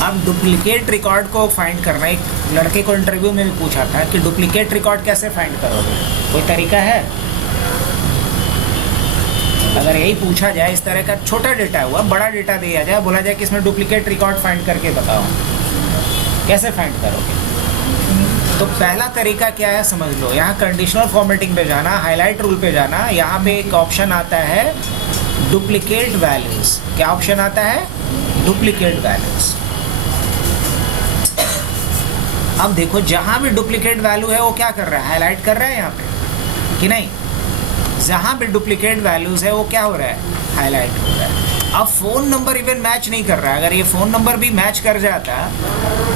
अब डुप्लीकेट रिकॉर्ड को फाइंड करना, एक लड़के को इंटरव्यू में भी पूछा था कि डुप्लीकेट रिकॉर्ड कैसे फाइंड करोगे, कोई तरीका है। अगर यही पूछा जाए, इस तरह का छोटा डेटा हुआ, बड़ा डेटा दिया जाए, बोला जाए कि इसमें डुप्लीकेट रिकॉर्ड फाइंड करके बताओ, कैसे फाइंड करोगे। तो पहला तरीका क्या है समझ लो, यहाँ कंडीशनल फॉर्मेटिंग पे जाना, हाईलाइट रूल पे जाना, यहाँ पे एक ऑप्शन आता है डुप्लीकेट वैल्यूज। क्या ऑप्शन आता है? Duplicate values. अब देखो, जहां भी डुप्लीकेट वैल्यू है वो क्या कर रहा है, हाईलाइट कर रहा है यहाँ पे कि नहीं। जहां भी डुप्लीकेट वैल्यूज है वो क्या हो रहा है, हाईलाइट हो रहा है। अब फ़ोन नंबर इवन मैच नहीं कर रहा है। अगर ये फ़ोन नंबर भी मैच कर जाता,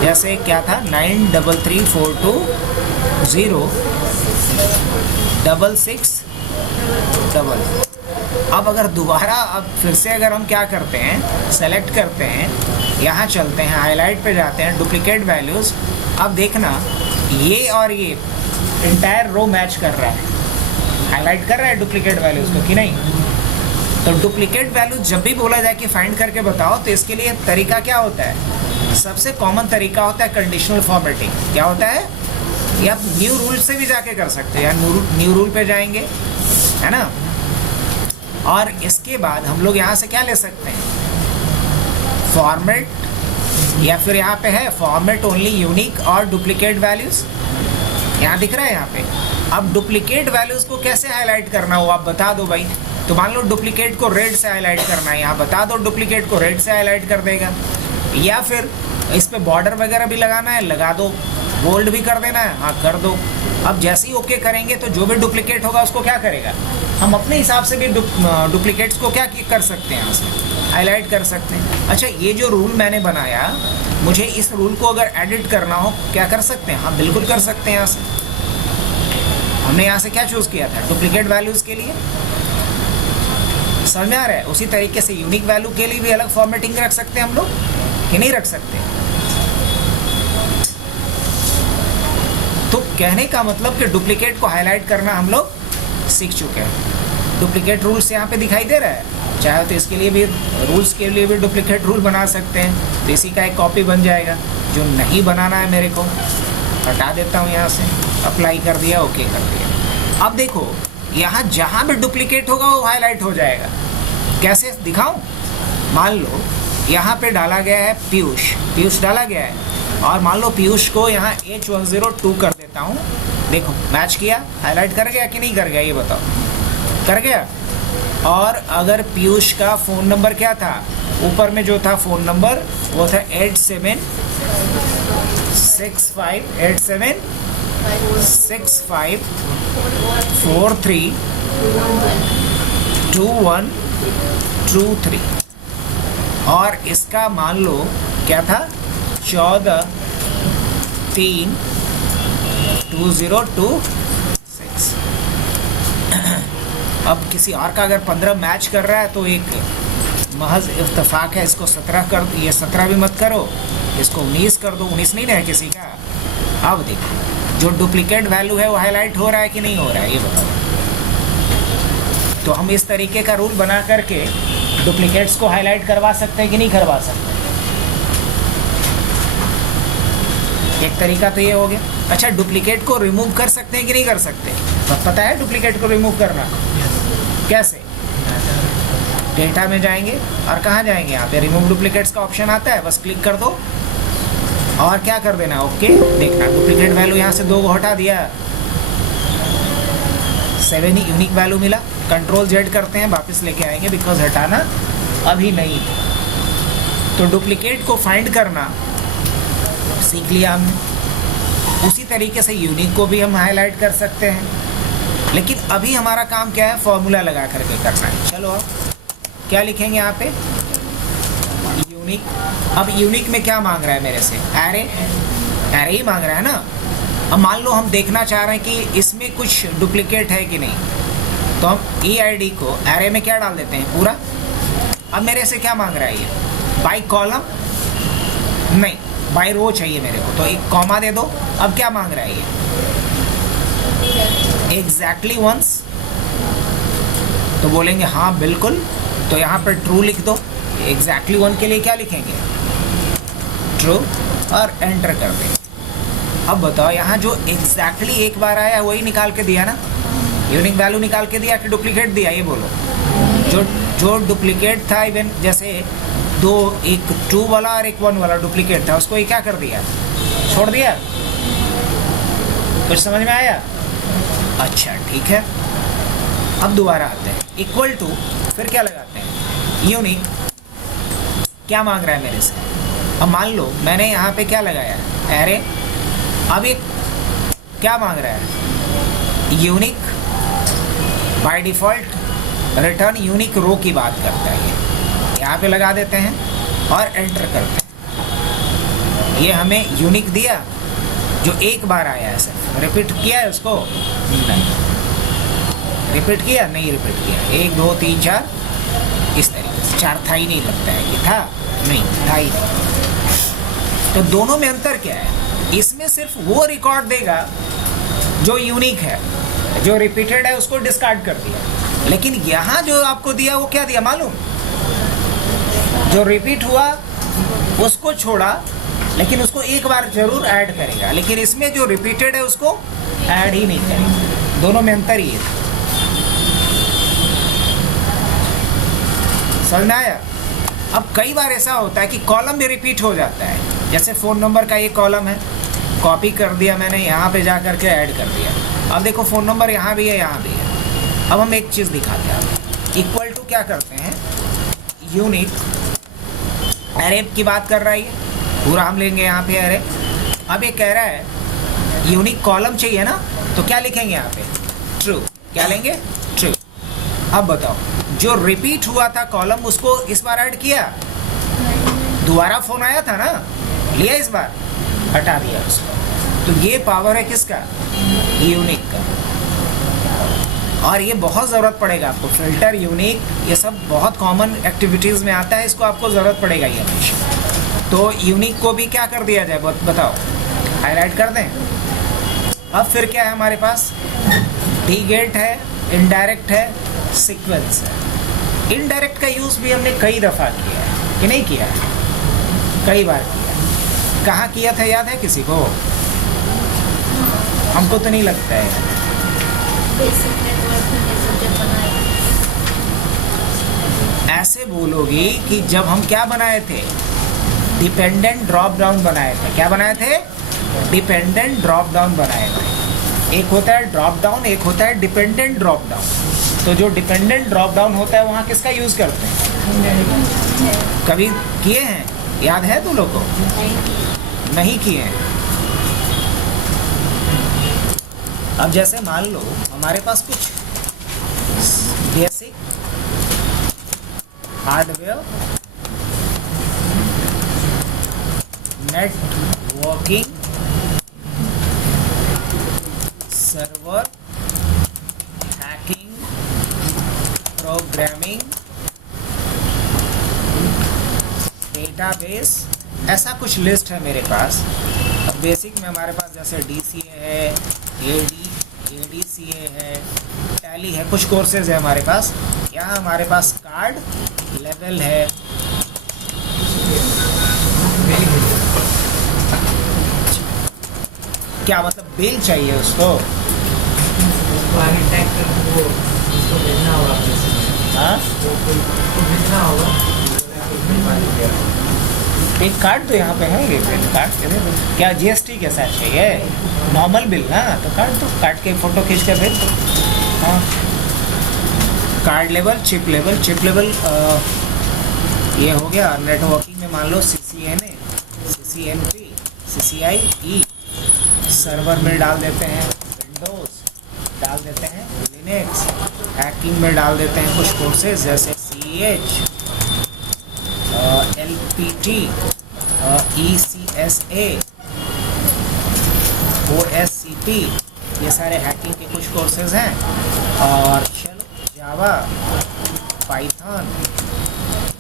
जैसे क्या था 93320666। अब अगर दोबारा, अब फिर से अगर हम क्या करते हैं, सेलेक्ट करते हैं, यहाँ चलते हैं, हाईलाइट पे जाते हैं, डुप्लीकेट वैल्यूज़। अब देखना, ये और ये इंटायर रो मैच कर रहा है, हाईलाइट कर रहा है डुप्लीकेट वैल्यूज़ को कि नहीं। तो डुप्लीकेट वैल्यू जब भी बोला जाए कि फाइंड करके बताओ, तो इसके लिए तरीका क्या होता है, सबसे कॉमन तरीका होता है कंडीशनल फॉर्मेटिंग। क्या होता है, ये आप न्यू रूल से भी जाके कर सकते हो, या न्यू रूल पे जाएंगे, है ना। और इसके बाद हम लोग यहाँ से क्या ले सकते हैं, फॉर्मेट, या फिर यहाँ पे है फॉर्मेट ओनली यूनिक और डुप्लीकेट वैल्यूज, यहाँ दिख रहा है यहाँ पे। अब डुप्लीकेट वैल्यूज को कैसे हाईलाइट करना हो, आप बता दो भाई। तो मान लो डुप्लीकेट को रेड से हाईलाइट करना है, यहाँ बता दो, डुप्लीकेट को रेड से हाईलाइट कर देगा। या फिर इस पे बॉर्डर वगैरह भी लगाना है, लगा दो, बोल्ड भी कर देना है, हाँ कर दो। अब जैसे ही ओके करेंगे तो जो भी डुप्लीकेट होगा उसको क्या करेगा, हम अपने हिसाब से भी डुप्लीकेट्स को क्या कर सकते हैं, यहाँ से हाईलाइट कर सकते हैं। अच्छा, ये जो रूल मैंने बनाया, मुझे इस रूल को अगर एडिट करना हो क्या कर सकते हैं, हाँ बिल्कुल कर सकते हैं। यहाँ से हमने यहाँ से क्या चूज़ किया था, डुप्लीकेट वैल्यूज़ के लिए, समझ में आ रहा है। उसी तरीके से यूनिक वैल्यू के लिए भी अलग फॉर्मेटिंग रख सकते हैं हम लोग कि नहीं रख सकते। तो कहने का मतलब कि डुप्लीकेट को हाईलाइट करना हम लोग सीख चुके हैं। डुप्लीकेट रूल्स यहाँ पे दिखाई दे रहा है, चाहे तो इसके लिए भी, रूल्स के लिए भी डुप्लीकेट रूल बना सकते हैं, तो इसी का एक कॉपी बन जाएगा। जो नहीं बनाना है मेरे को, हटा देता हूँ यहाँ से, अप्लाई कर दिया, ओके कर दिया। अब देखो, यहाँ जहाँ भी डुप्लीकेट होगा वो हाईलाइट हो जाएगा। कैसे दिखाऊं, मान लो यहाँ पे डाला गया है पीयूष, पीयूष डाला गया है, और मान लो पीयूष को यहाँ H102 कर देता हूँ। देखो मैच किया, हाईलाइट कर गया कि नहीं कर गया, ये बताओ, कर गया। और अगर पीयूष का फ़ोन नंबर क्या था, ऊपर में जो था फ़ोन नंबर वो था 876586432123, और इसका मान लो क्या था 14/3/2026। अब किसी और का अगर 15 मैच कर रहा है तो एक महज इत्तेफाक है, इसको 17 कर, ये 17 भी मत करो, इसको 19 कर दो, 19 नहीं ना है किसी का। अब देखो, जो डुप्लीकेट वैल्यू है वो हाईलाइट हो रहा है कि नहीं हो रहा है, ये बताओ। तो हम इस तरीके का रूल बना करके डुप्लीकेट्स को हाईलाइट करवा सकते हैं कि नहीं करवा सकते। एक तरीका तो ये हो गया। अच्छा, डुप्लीकेट को रिमूव कर सकते हैं कि नहीं कर सकते, तो पता है डुप्लीकेट को रिमूव करना कैसे। डेटा में जाएंगे और कहाँ जाएंगे, यहाँ पे रिमूव डुप्लीकेट्स का ऑप्शन आता है, बस क्लिक कर दो और क्या कर देना, ओके। देखना डुप्लीकेट वैल्यू यहाँ से 2 को हटा दिया, 7 ही यूनिक वैल्यू मिला। कंट्रोल Z करते हैं, वापस लेके आएंगे, बिकॉज हटाना अभी नहीं। तो डुप्लीकेट को फाइंड करना सीख लिया हमने। उसी तरीके से यूनिक को भी हम हाईलाइट कर सकते हैं, लेकिन अभी हमारा काम क्या है, फॉर्मूला लगा करके करना है। चलो अब क्या लिखेंगे यहाँ पे, यूनिक। अब यूनिक में क्या मांग रहा है मेरे से? एरे, एरे ही मांग रहा है ना। अब मान लो हम देखना चाह रहे हैं कि इसमें कुछ डुप्लीकेट है कि नहीं, तो हम EID को एरे में क्या डाल देते हैं? पूरा। अब मेरे से क्या मांग रहा है ये? बाय कॉलम नहीं, बाय रो चाहिए मेरे को, तो एक कॉमा दे दो। अब क्या मांग रहा है ये? एग्जैक्टली वंस, तो बोलेंगे हाँ बिल्कुल, तो यहाँ पर ट्रू लिख दो। एग्जैक्टली वन के लिए क्या लिखेंगे? ट्रू, और एंटर कर दें। अब बताओ यहाँ जो एग्जैक्टली एक बार आया वही निकाल के दिया ना, यूनिक वैल्यू निकाल के दिया कि डुप्लीकेट दिया? ये बोलो। जो डुप्लीकेट था, इवन जैसे दो, एक 2 वाला और एक 1 वाला डुप्लीकेट था, उसको ये क्या कर दिया? छोड़ दिया। कुछ समझ में आया? अच्छा ठीक है। अब दोबारा आते हैं, इक्वल टू, फिर क्या लगाते हैं? यूनिक। क्या मांग रहा है मेरे से? अब मान लो मैंने यहाँ पे क्या लगाया? एरे। अब एक क्या मांग रहा है? Unique. By default return unique row की बात करता है ये। यहाँ पे लगा देते हैं और एंटर करते हैं। ये हमें यूनिक दिया जो एक बार आया है। सर रिपीट किया है उसको? नहीं। रिपीट किया? नहीं रिपीट किया। 1 2 3 4 इस तरीके से। 4 था ही नहीं, लगता है कि था, नहीं था ही नहीं। तो दोनों में अंतर क्या है? इसमें सिर्फ वो रिकॉर्ड देगा जो यूनिक है, जो रिपीटेड है उसको डिस्कार्ड कर दिया। लेकिन यहाँ जो आपको दिया वो क्या दिया मालूम? जो रिपीट हुआ उसको छोड़ा, लेकिन उसको एक बार जरूर ऐड करेगा। लेकिन इसमें जो रिपीटेड है उसको ऐड ही नहीं करेगा। दोनों में अंतर ही है। समझ में आया? अब कई बार ऐसा होता है कि कॉलम भी रिपीट हो जाता है। जैसे फ़ोन नंबर का ये कॉलम है, कॉपी कर दिया मैंने, यहाँ पे जा करके ऐड कर दिया। अब देखो फ़ोन नंबर यहाँ भी है, यहाँ भी है। अब हम एक चीज़ दिखाते हैं। इक्वल टू क्या करते हैं? यूनिक। एरे की बात कर रहा है ये, पूरा हम लेंगे यहाँ पे एरे। अब ये कह रहा है यूनिक कॉलम चाहिए ना, तो क्या लिखेंगे यहाँ पे? ट्रू। क्या लेंगे? ट्रू। अब बताओ, जो रिपीट हुआ था कॉलम उसको इस बार ऐड किया? दोबारा फ़ोन आया था ना, लिया इस बार, हटा दिया उसको। तो ये पावर है किसका? यूनिक का। और ये बहुत ज़रूरत पड़ेगा आपको। फिल्टर, यूनिक, ये सब बहुत कॉमन एक्टिविटीज़ में आता है, इसको आपको ज़रूरत पड़ेगा ये हमेशा। तो यूनिक को भी क्या कर दिया जाए बताओ? हाईलाइट कर दें। अब फिर क्या है हमारे पास? डीगेट है, इनडायरेक्ट है, सीक्वेंस है। इनडायरेक्ट का यूज़ भी हमने कई दफ़ा किया है कि नहीं किया है? कई बार किया। कहाँ किया था याद है किसी को? हमको तो नहीं लगता है। ऐसे बोलोगी कि जब हम क्या बनाए थे? डिपेंडेंट ड्रॉप डाउन बनाए थे। क्या बनाए थे? डिपेंडेंट ड्रॉप डाउन बनाए थे। एक होता है ड्रॉप डाउन, एक होता है डिपेंडेंट ड्रॉप डाउन। तो जो डिपेंडेंट ड्रॉप डाउन होता है वहाँ किसका यूज़ करते हैं? कभी किए हैं? याद है तुम लोग को? नहीं किए हैं। अब जैसे मान लो हमारे पास कुछ basic hardware networking server hacking programming database, ऐसा कुछ लिस्ट है मेरे पास। अब बेसिक में हमारे पास जैसे DCA है, ADCA है, टैली है, कुछ कोर्सेज है हमारे पास। यहाँ हमारे पास कार्ड लेवल है, क्या मतलब बिल चाहिए उसको? हाँ, एक कार्ड तो यहाँ पे है, ये कार्ड क्या GST के साथ चाहिए? नॉर्मल बिल ना, तो कार्ड के फ़ोटो खींच कर भेज दो। हाँ, कार्ड लेवल, चिप लेवल ये हो गया। नेटवर्किंग में मान लो CCNA, CCNP, CCIE, सर्वर में डाल देते हैं विंडोज़, डाल देते हैं लिनक्स। हैकिंग में डाल देते हैं कुछ कोर्सेज जैसे CEH, LPT, ECSA, OSCP, ये सारे हैकिंग के कुछ कोर्सेज हैं। और चलो Java, Python,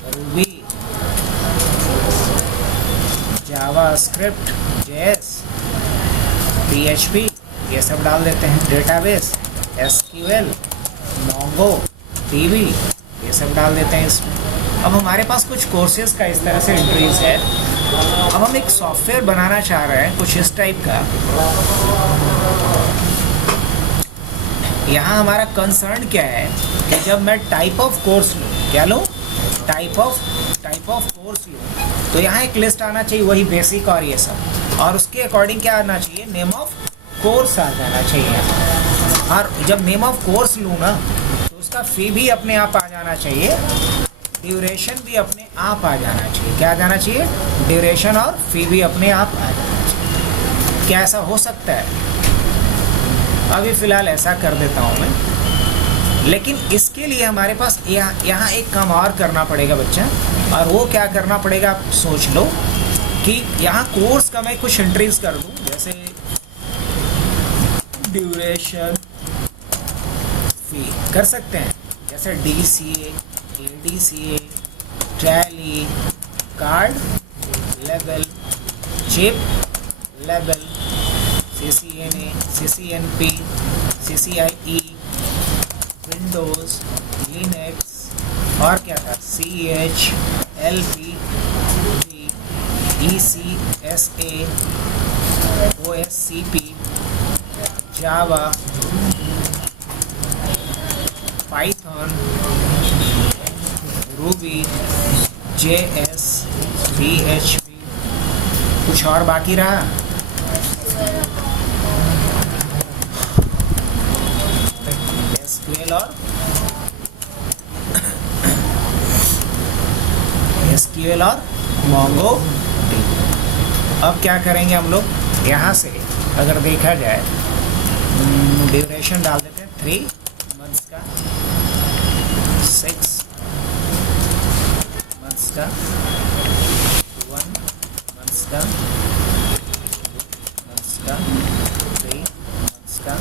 Ruby, JavaScript, JS, PHP, ये सब डाल देते हैं। डेटाबेस, SQL, मोंगो DB, ये सब डाल देते हैं इसमें। अब हमारे पास कुछ कोर्सेज का इस तरह से एंट्रीज है। अब हम एक सॉफ्टवेयर बनाना चाह रहे हैं कुछ इस टाइप का। यहाँ हमारा कंसर्न क्या है कि जब मैं टाइप ऑफ कोर्स लूँ, क्या लूँ, टाइप ऑफ कोर्स लूँ, तो यहाँ एक लिस्ट आना चाहिए, वही बेसिक और ये सब, और उसके अकॉर्डिंग क्या आना चाहिए, नेम ऑफ कोर्स आ जाना चाहिए। और जब नेम ऑफ कोर्स लूँ ना, तो उसका फी भी अपने आप आ जाना चाहिए, ड्यूरेशन भी अपने आप आ जाना चाहिए। क्या आ जाना चाहिए, ड्यूरेशन और फी भी अपने आप आ जाना चाहिए। क्या ऐसा हो सकता है? अभी फ़िलहाल ऐसा कर देता हूँ मैं, लेकिन इसके लिए हमारे पास यहाँ एक काम और करना पड़ेगा बच्चा। और वो क्या करना पड़ेगा, आप सोच लो कि यहाँ कोर्स का मैं कुछ एंट्रीज कर दूँ, जैसे ड्यूरेशन, फी कर सकते हैं, जैसे DCA, ADCA, tally, card level, chip level, CCNA, CCNP, CCIE, Windows, Linux, और क्या था, CH, LP, ECSA, OSCP, जावा, पाइथन, रूबी, JS, PHP, कुछ और बाकी रहा? SQL और मोंगो DB। अब क्या करेंगे हम लोग, यहाँ से अगर देखा जाए, ड्यूरेशन डाल देते हैं 3 मंथ्स का, 6 मंथ्स का, 1 मंथ्स का, 2 मंथ्स का, 3 मंथ्स का।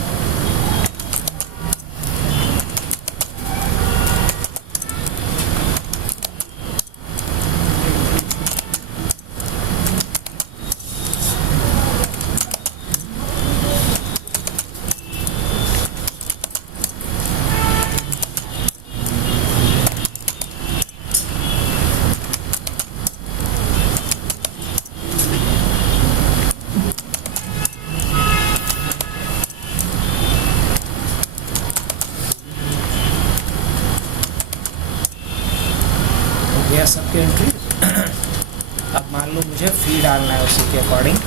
यह सबके एंट्री। अब मान लो मुझे फी डालना है उसी के अकॉर्डिंग।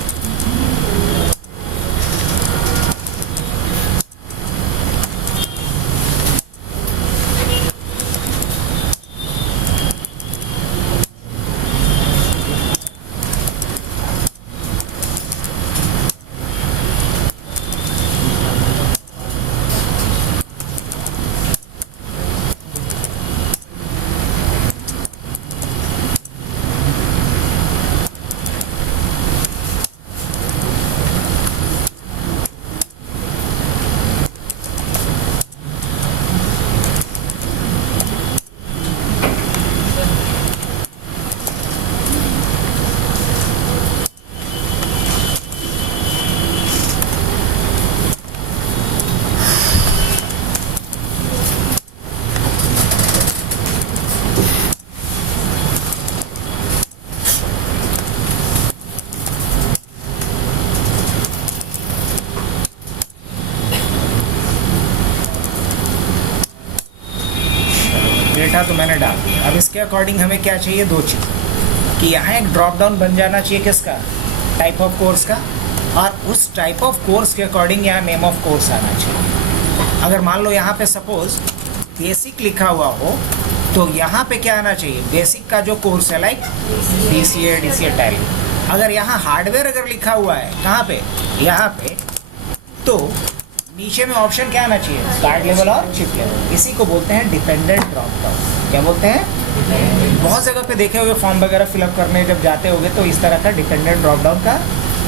डेटा तो मैंने डाल दिया। अब इसके अकॉर्डिंग हमें क्या चाहिए, 2 चीज़, कि यहाँ एक ड्रॉप डाउन बन जाना चाहिए किसका, टाइप ऑफ कोर्स का, और उस टाइप ऑफ कोर्स के अकॉर्डिंग यहाँ नेम ऑफ कोर्स आना चाहिए। अगर मान लो यहाँ पे सपोज बेसिक लिखा हुआ हो, तो यहाँ पे क्या आना चाहिए, बेसिक का जो कोर्स है, लाइक DCA टैली। अगर यहाँ हार्डवेयर अगर लिखा हुआ है, कहाँ पे, यहाँ पे, तो नीचे में ऑप्शन क्या आना चाहिए, कार्ड लेवल और चिप लेवल। इसी को बोलते हैं डिपेंडेंट ड्रॉप डाउन। क्या बोलते हैं? बहुत जगह पे देखे होंगे, फॉर्म वगैरह फिलअप करने जब जाते होंगे तो इस तरह का डिपेंडेंट ड्रॉप डाउन का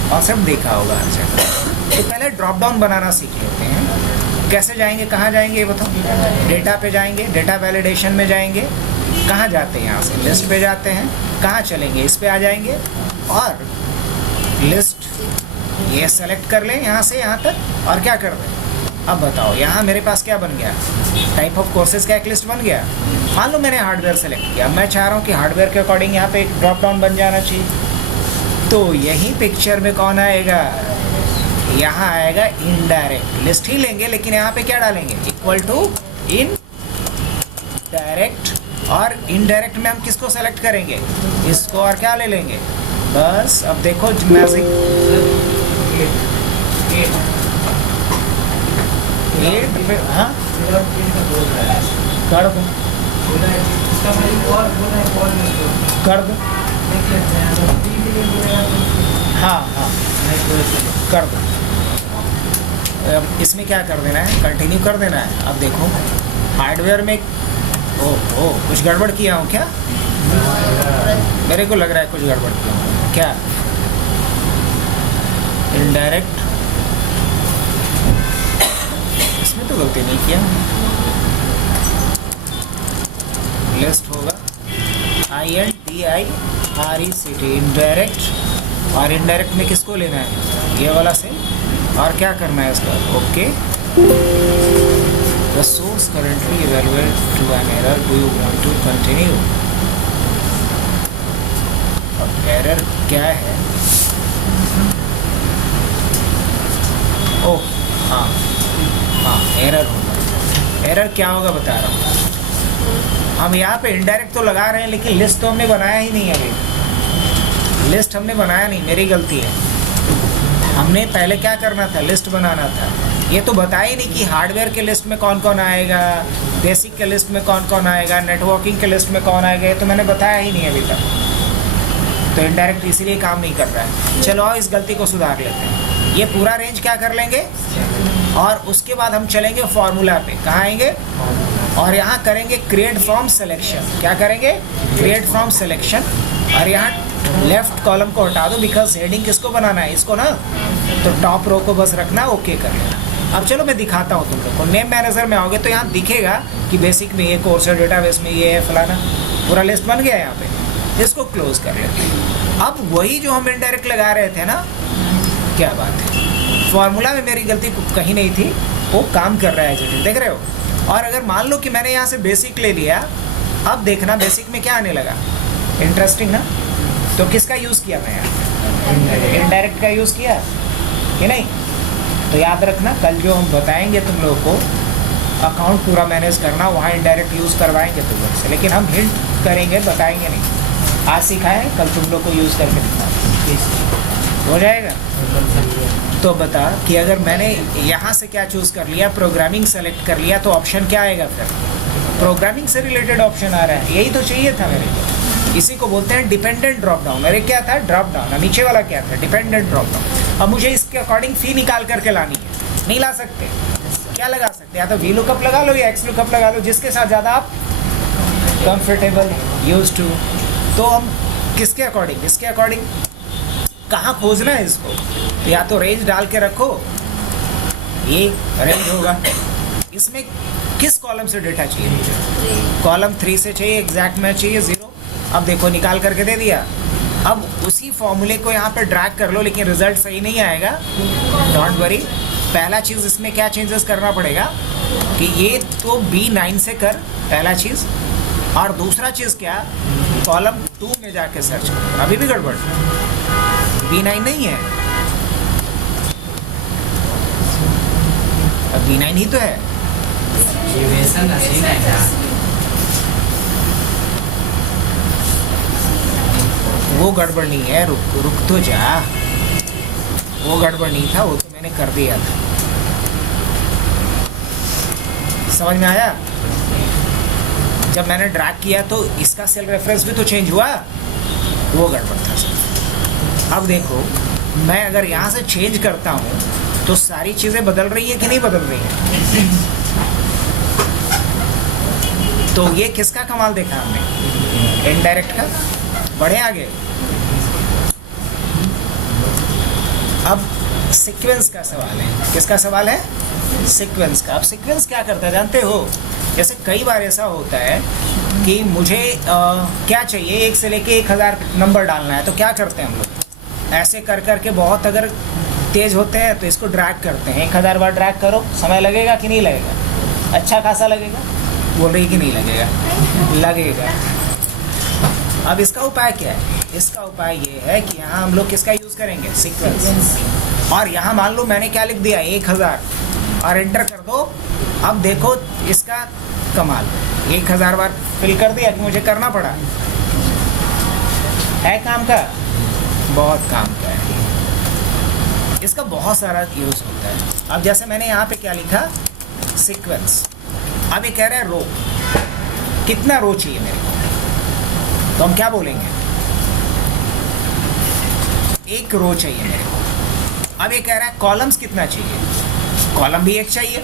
कॉन्सेप्ट देखा होगा हर जगह। तो पहले ड्रॉप डाउन बनाना सीख लेते हैं। कैसे जाएंगे, कहाँ जाएंगे ये बताओ? डेटा पे जाएंगे, डेटा वैलिडेशन में जाएंगे। कहाँ जाते हैं? यहाँ से लिस्ट पे जाते हैं। कहाँ चलेंगे? इस पे आ जाएंगे और लिस्ट ये सेलेक्ट कर लें यहाँ से यहाँ तक। और क्या कर दें? अब बताओ यहाँ मेरे पास क्या बन गया? टाइप ऑफ कोर्सेज का एक लिस्ट बन गया। मान लो मैंने हार्डवेयर सेलेक्ट किया, मैं चाह रहा हूँ कि हार्डवेयर के अकॉर्डिंग यहाँ पे एक ड्रॉप डाउन बन जाना चाहिए। तो यही पिक्चर में कौन आएगा? यहाँ आएगा इनडायरेक्ट। लिस्ट ही लेंगे लेकिन यहाँ पे क्या डालेंगे? Equal to indirect. और इनडायरेक्ट में हम किसको सेलेक्ट करेंगे? इसको। और क्या ले लेंगे? बस अब देखो मैजिक। हाँ कर दो, कर दो। हाँ हाँ कर दो। अब इसमें क्या कर देना है? कंटिन्यू कर देना है। अब देखो हार्डवेयर में ओ कुछ गड़बड़ किया हूँ क्या? मेरे को लग रहा है कुछ गड़बड़ किया हूँ क्या? इनडायरेक्ट इसमें तो गलती नहीं किया। लिस्ट होगा INDIRECT इनडायरेक्ट। और इनडायरेक्ट में किसको लेना है? ये वाला से। और क्या करना है इसका? Okay. The source currently evaluated to an error. Do you want to continue? अब एरर क्या है? ओह हाँ हाँ एरर होगा। एरर क्या होगा बता रहा हूँ। हम यहाँ पे इनडायरेक्ट तो लगा रहे हैं लेकिन लिस्ट तो हमने बनाया ही नहीं अभी। लिस्ट हमने बनाया नहीं, मेरी गलती है। हमने पहले क्या करना था? लिस्ट बनाना था। ये तो बताया ही नहीं कि हार्डवेयर के लिस्ट में कौन कौन आएगा, बेसिक के लिस्ट में कौन कौन आएगा, नेटवर्किंग के लिस्ट में कौन आएगा। ये तो मैंने बताया ही नहीं अभी तक। तो इनडायरेक्ट इसीलिए काम नहीं कर रहा है। चलो आओ इस गलती को सुधार लेते हैं। ये पूरा रेंज क्या कर लेंगे और उसके बाद हम चलेंगे फॉर्मूला पे। कहाँ आएंगे? और यहाँ करेंगे क्रिएट फ्रॉम सिलेक्शन। क्या करेंगे? Create from selection. और यहाँ लेफ्ट कॉलम को हटा दो बिकॉज हेडिंग किसको बनाना है? इसको ना। तो टॉप रो को बस रखना, ओके कर लेना। अब चलो मैं दिखाता हूँ तुम लोग को। नेम मैनेजर में आओगे तो यहाँ दिखेगा कि बेसिक में ये कोर्स है, डेटाबेस में ये है, फलाना पूरा लिस्ट बन गया यहाँ पे। इसको क्लोज कर लेते हैं। अब वही जो हम इनडायरेक्ट लगा रहे थे ना, क्या बात है, फॉर्मूला में मेरी गलती कहीं नहीं थी, वो काम कर रहा है जैसे देख रहे हो। और अगर मान लो कि मैंने यहाँ से बेसिक ले लिया, अब देखना बेसिक में क्या आने लगा। इंटरेस्टिंग ना? तो किसका यूज़ किया मैं यहाँ? इनडायरेक्ट का यूज़ किया कि नहीं? तो याद रखना कल जो हम बताएंगे तुम लोगों को अकाउंट पूरा मैनेज करना, वहाँ इनडायरेक्ट यूज़ करवाएंगे तुम लोग से, लेकिन हम हिंट करेंगे, बताएंगे नहीं। आज सिखाएं, कल तुम लोग को यूज़ करके दिखाएं। हो जाएगा? तो बता कि अगर मैंने यहाँ से क्या चूज़ कर लिया, प्रोग्रामिंग सेलेक्ट कर लिया, तो ऑप्शन क्या आएगा फिर? प्रोग्रामिंग से रिलेटेड ऑप्शन आ रहा है। यही तो चाहिए था मेरे को। इसी को बोलते हैं डिपेंडेंट ड्रॉप डाउन। अरे क्या था? Drop down. नीचे वाला क्या था? Dependent drop down. अब मुझे इसके अकॉर्डिंग फी निकाल करके लानी है। नहीं ला सकते? क्या लगा सकते? या तो वी लुकअप लगा लो या एक्स लुकअप लगा लो, जिसके साथ ज़्यादा आप कंफर्टेबल, यूज टू। तो हम किसके अकॉर्डिंग, इसके अकॉर्डिंग कहाँ खोजना है इसको? तो या तो रेंज डाल के रखो, ये रेंज होगा। इसमें किस कॉलम से डेटा चाहिए मुझे? कॉलम 3 से चाहिए, एग्जैक्ट मैच चाहिए 0। अब देखो निकाल करके दे दिया। अब उसी फॉर्मूले को यहाँ पे ड्रैग कर लो, लेकिन रिजल्ट सही नहीं आएगा, डोंट वरी। पहला चीज़ इसमें क्या चेंजेस करना पड़ेगा कि ये तो B9 से कर, पहला चीज़। और दूसरा चीज़ क्या, कॉलम 2 में जाके सर्च कर। अभी भी गड़बड़, B9 नहीं है, अब B9 ही तो है। वो गड़बड़ नहीं है, रुक तो जा। वो गड़बड़ नहीं था, वो तो मैंने कर दिया था। समझ में आया? जब मैंने ड्रैग किया तो इसका सेल रेफरेंस भी तो चेंज हुआ, वो गड़बड़ था सर। अब देखो मैं अगर यहाँ से चेंज करता हूँ तो सारी चीजें बदल रही है कि नहीं बदल रही है? तो ये किसका कमाल देखा हमने? इनडायरेक्ट का। बढ़े आगे। अब सीक्वेंस का सवाल है। किसका सवाल है? सीक्वेंस का। अब सीक्वेंस क्या करता है जानते हो? जैसे कई बार ऐसा होता है कि मुझे क्या चाहिए, 1 से लेके 1000 नंबर डालना है, तो क्या करते हैं हम लोग? ऐसे कर करके बहुत अगर तेज होते हैं तो इसको ड्रैग करते हैं। 1000 बार ड्रैग करो, समय लगेगा कि नहीं लगेगा? अच्छा खासा लगेगा। बोल रही कि नहीं लगेगा? लगेगा। अब इसका उपाय क्या है? इसका उपाय ये है कि यहाँ हम लोग किसका यूज़ करेंगे? सीक्वेंस। और यहाँ मान लो मैंने क्या लिख दिया? 1000 और एंटर कर दो। अब देखो इसका कमाल। 1000 बार फिल कर दिया कि मुझे करना पड़ा। है काम का? बहुत काम का है। इसका बहुत सारा यूज़ होता है। अब जैसे मैंने यहाँ पे क्या लिखा? सीक्वेंस। अब ये कह रहा है रो। कितना रो चाहिए मेरे को? तो हम क्या बोलेंगे? 1 रो चाहिए मेरे को। अब ये कह रहा है कॉलम्स कितना चाहिए? कॉलम भी 1 चाहिए।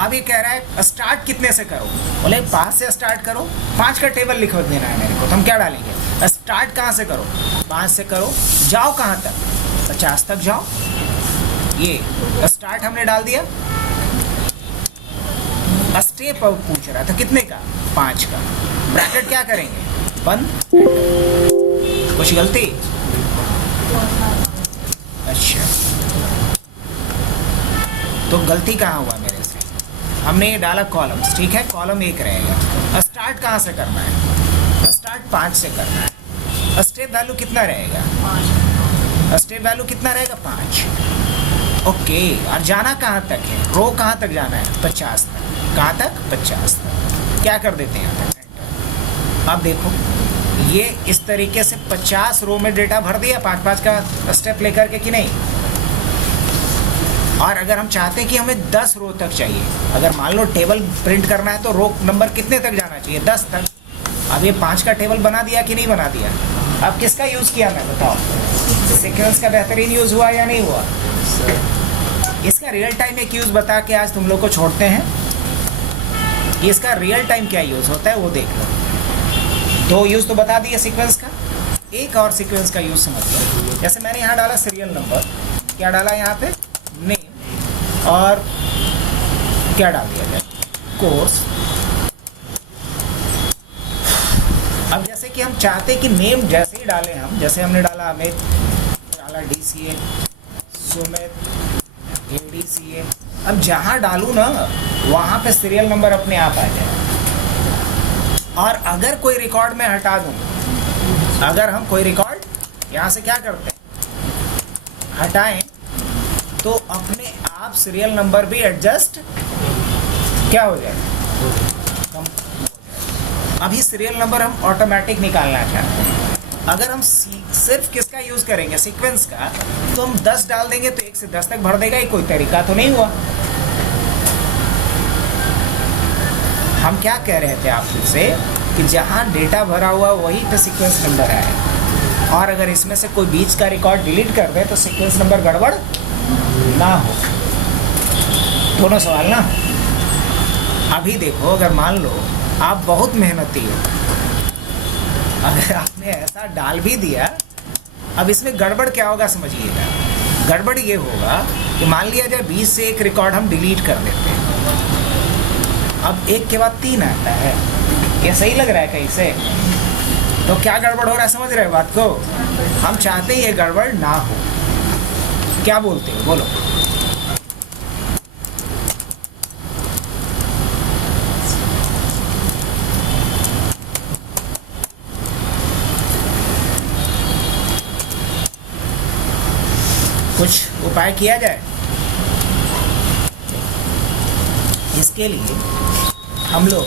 अब ये कह रहा है स्टार्ट कितने से करो? बोले 5 से स्टार्ट करो। 5 का टेबल लिख देना है मेरे को। तो हम क्या डालेंगे? स्टार्ट कहाँ से करो? 5 से करो। जाओ कहाँ तक? 50 तक जाओ। ये स्टार्ट हमने डाल दिया। स्टेप अब पूछ रहा था कितने का? 5 का। ब्रैकेट क्या करेंगे? बंद। कुछ गलती? अच्छा, तो गलती कहाँ हुआ मेरे से? हमने ये डाला कॉलम्स, ठीक है, कॉलम 1 रहेगा। स्टार्ट कहाँ से करना है? स्टार्ट 5 से करना है। स्टेप वैल्यू कितना रहेगा? स्टेप वैल्यू कितना रहेगा? 5। ओके, और जाना कहाँ तक है? रो कहाँ तक जाना है? 50 तक। कहाँ तक? 50 तक। क्या कर देते हैं यहाँ तक? अब देखो ये इस तरीके से 50 रो में डेटा भर दिया 5-5 का स्टेप लेकर के कि नहीं? और अगर हम चाहते हैं कि हमें 10 रो तक चाहिए, अगर मान लो टेबल प्रिंट करना है तो रो नंबर कितने तक जाना चाहिए? 10 तक। अब ये 5 का टेबल बना दिया कि नहीं बना दिया? अब किसका यूज़ किया मैं बताओ? सीक्वेंस का बेहतरीन यूज़ हुआ या नहीं हुआ? इसका रियल टाइम एक यूज़ बता के आज तुम लोग को छोड़ते हैं। इसका रियल टाइम क्या यूज़ होता है वो देख लो। 2 यूज़ तो बता दिए सीक्वेंस का। एक और सीक्वेंस का यूज़ समझ लो। जैसे मैंने यहाँ डाला सीरियल नंबर, क्या डाला यहाँ पे? नेम, और क्या डाल दिया जाए? कोर्स। अब जैसे कि हम चाहते कि नेम जैसे ही डालें हम, जैसे हमने डाला अमित, डाला DCA, सुमित, ADCA, अब जहाँ डालूँ ना वहाँ पे सीरियल नंबर अपने आप आ जाए। और अगर कोई रिकॉर्ड में हटा दूँ, अगर हम कोई रिकॉर्ड यहाँ से क्या करते हैं? हटाएं, तो अपने आप सीरियल नंबर भी एडजस्ट क्या हो जाएगा? अभी सीरियल नंबर हम ऑटोमेटिक निकालना चाहते हैं। अगर हम सिर्फ किसका यूज़ करेंगे? सीक्वेंस का, तो हम 10 डाल देंगे तो 1 से 10 तक भर देगा। ये कोई तरीका तो नहीं हुआ। हम क्या कह रहे थे आपसे कि जहाँ डेटा भरा हुआ वही पे सीक्वेंस नंबर आए, और अगर इसमें से कोई बीच का रिकॉर्ड डिलीट कर दे तो सीक्वेंस नंबर गड़बड़ ना हो। दोनों सवाल ना। अभी देखो, अगर मान लो आप बहुत मेहनती हो, अगर आपने ऐसा डाल भी दिया, अब इसमें गड़बड़ क्या होगा समझिएगा। गड़बड़ ये होगा कि मान लिया जाए 20 से एक रिकॉर्ड हम डिलीट कर देते हैं, अब 1 के बाद 3 आता है। ये सही लग रहा है कहीं से? तो क्या गड़बड़ हो रहा है? समझ रहे हो बात को? हम चाहते हैं ये गड़बड़ ना हो। क्या बोलते हो? बोलो। कुछ उपाय किया जाए इसके लिए। हम लोग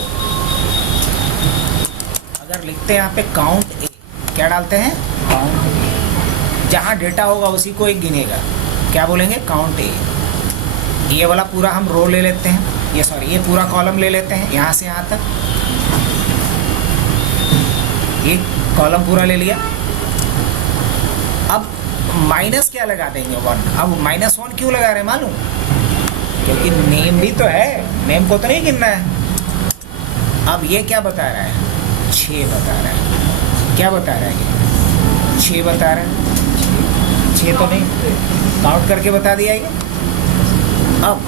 अगर लिखते हैं यहाँ पे काउंट ए, क्या डालते हैं? काउंट ए। जहाँ डेटा होगा उसी को एक गिनेगा। क्या बोलेंगे? काउंट ए। ये वाला पूरा हम रो ले लेते हैं, ये पूरा कॉलम ले लेते हैं यहाँ से यहाँ तक। ये कॉलम पूरा ले लिया। अब माइनस क्या लगा देंगे 1। अब -1 क्यों लगा रहे हैं मालूम? क्योंकि नेम भी तो है, नेम को तो नहीं गिनना है। अब ये क्या बता रहा है? 6 बता रहा है। क्या बता रहा है ये? 6 बता रहा है। 6 तो नहीं, काउंट करके बता दिया ये। अब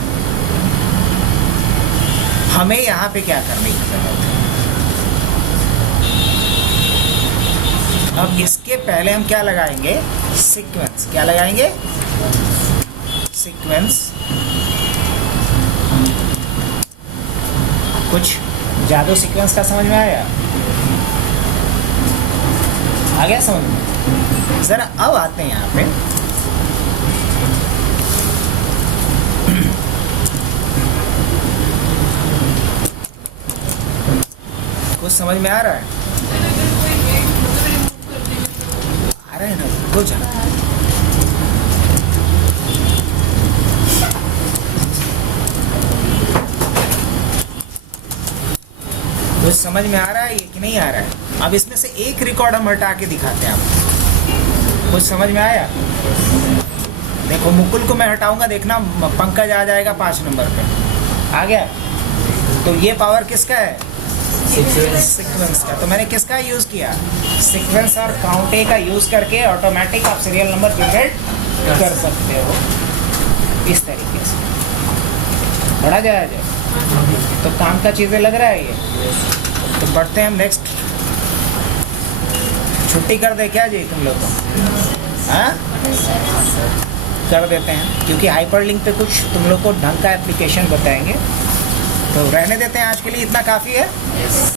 हमें यहाँ पे क्या करने की जरूरत है? अब इसके पहले हम क्या लगाएंगे? सीक्वेंस। क्या लगाएंगे? सीक्वेंस। कुछ जादू सीक्वेंस का समझ में आया? आ गया समझ में? जरा अब आते हैं यहाँ पे। कुछ समझ में आ रहा है? आ रहा है ना? कुछ कुछ समझ में आ रहा है ये कि नहीं आ रहा है? अब इसमें से एक रिकॉर्ड हम हटा के दिखाते हैं आपको। कुछ समझ में आया? देखो मुकुल को मैं हटाऊंगा, देखना पंकज आ जाएगा 5 नंबर पे। आ गया? तो ये पावर किसका है? सीक्वेंस का। तो मैंने किसका यूज किया? सीक्वेंस और काउंट ए का यूज करके ऑटोमेटिक आप सीरियल नंबर जनरेट कर सकते हो इस तरीके से। बढ़ा जाए तो काम का चीजें लग रहा है ये। तो बढ़ते हैं हम नेक्स्ट। छुट्टी कर दे क्या जी तुम लोग को? हाँ कर देते हैं, क्योंकि हाइपरलिंक पे कुछ तुम लोग को ढंग का एप्लीकेशन बताएंगे। तो रहने देते हैं, आज के लिए इतना काफ़ी है।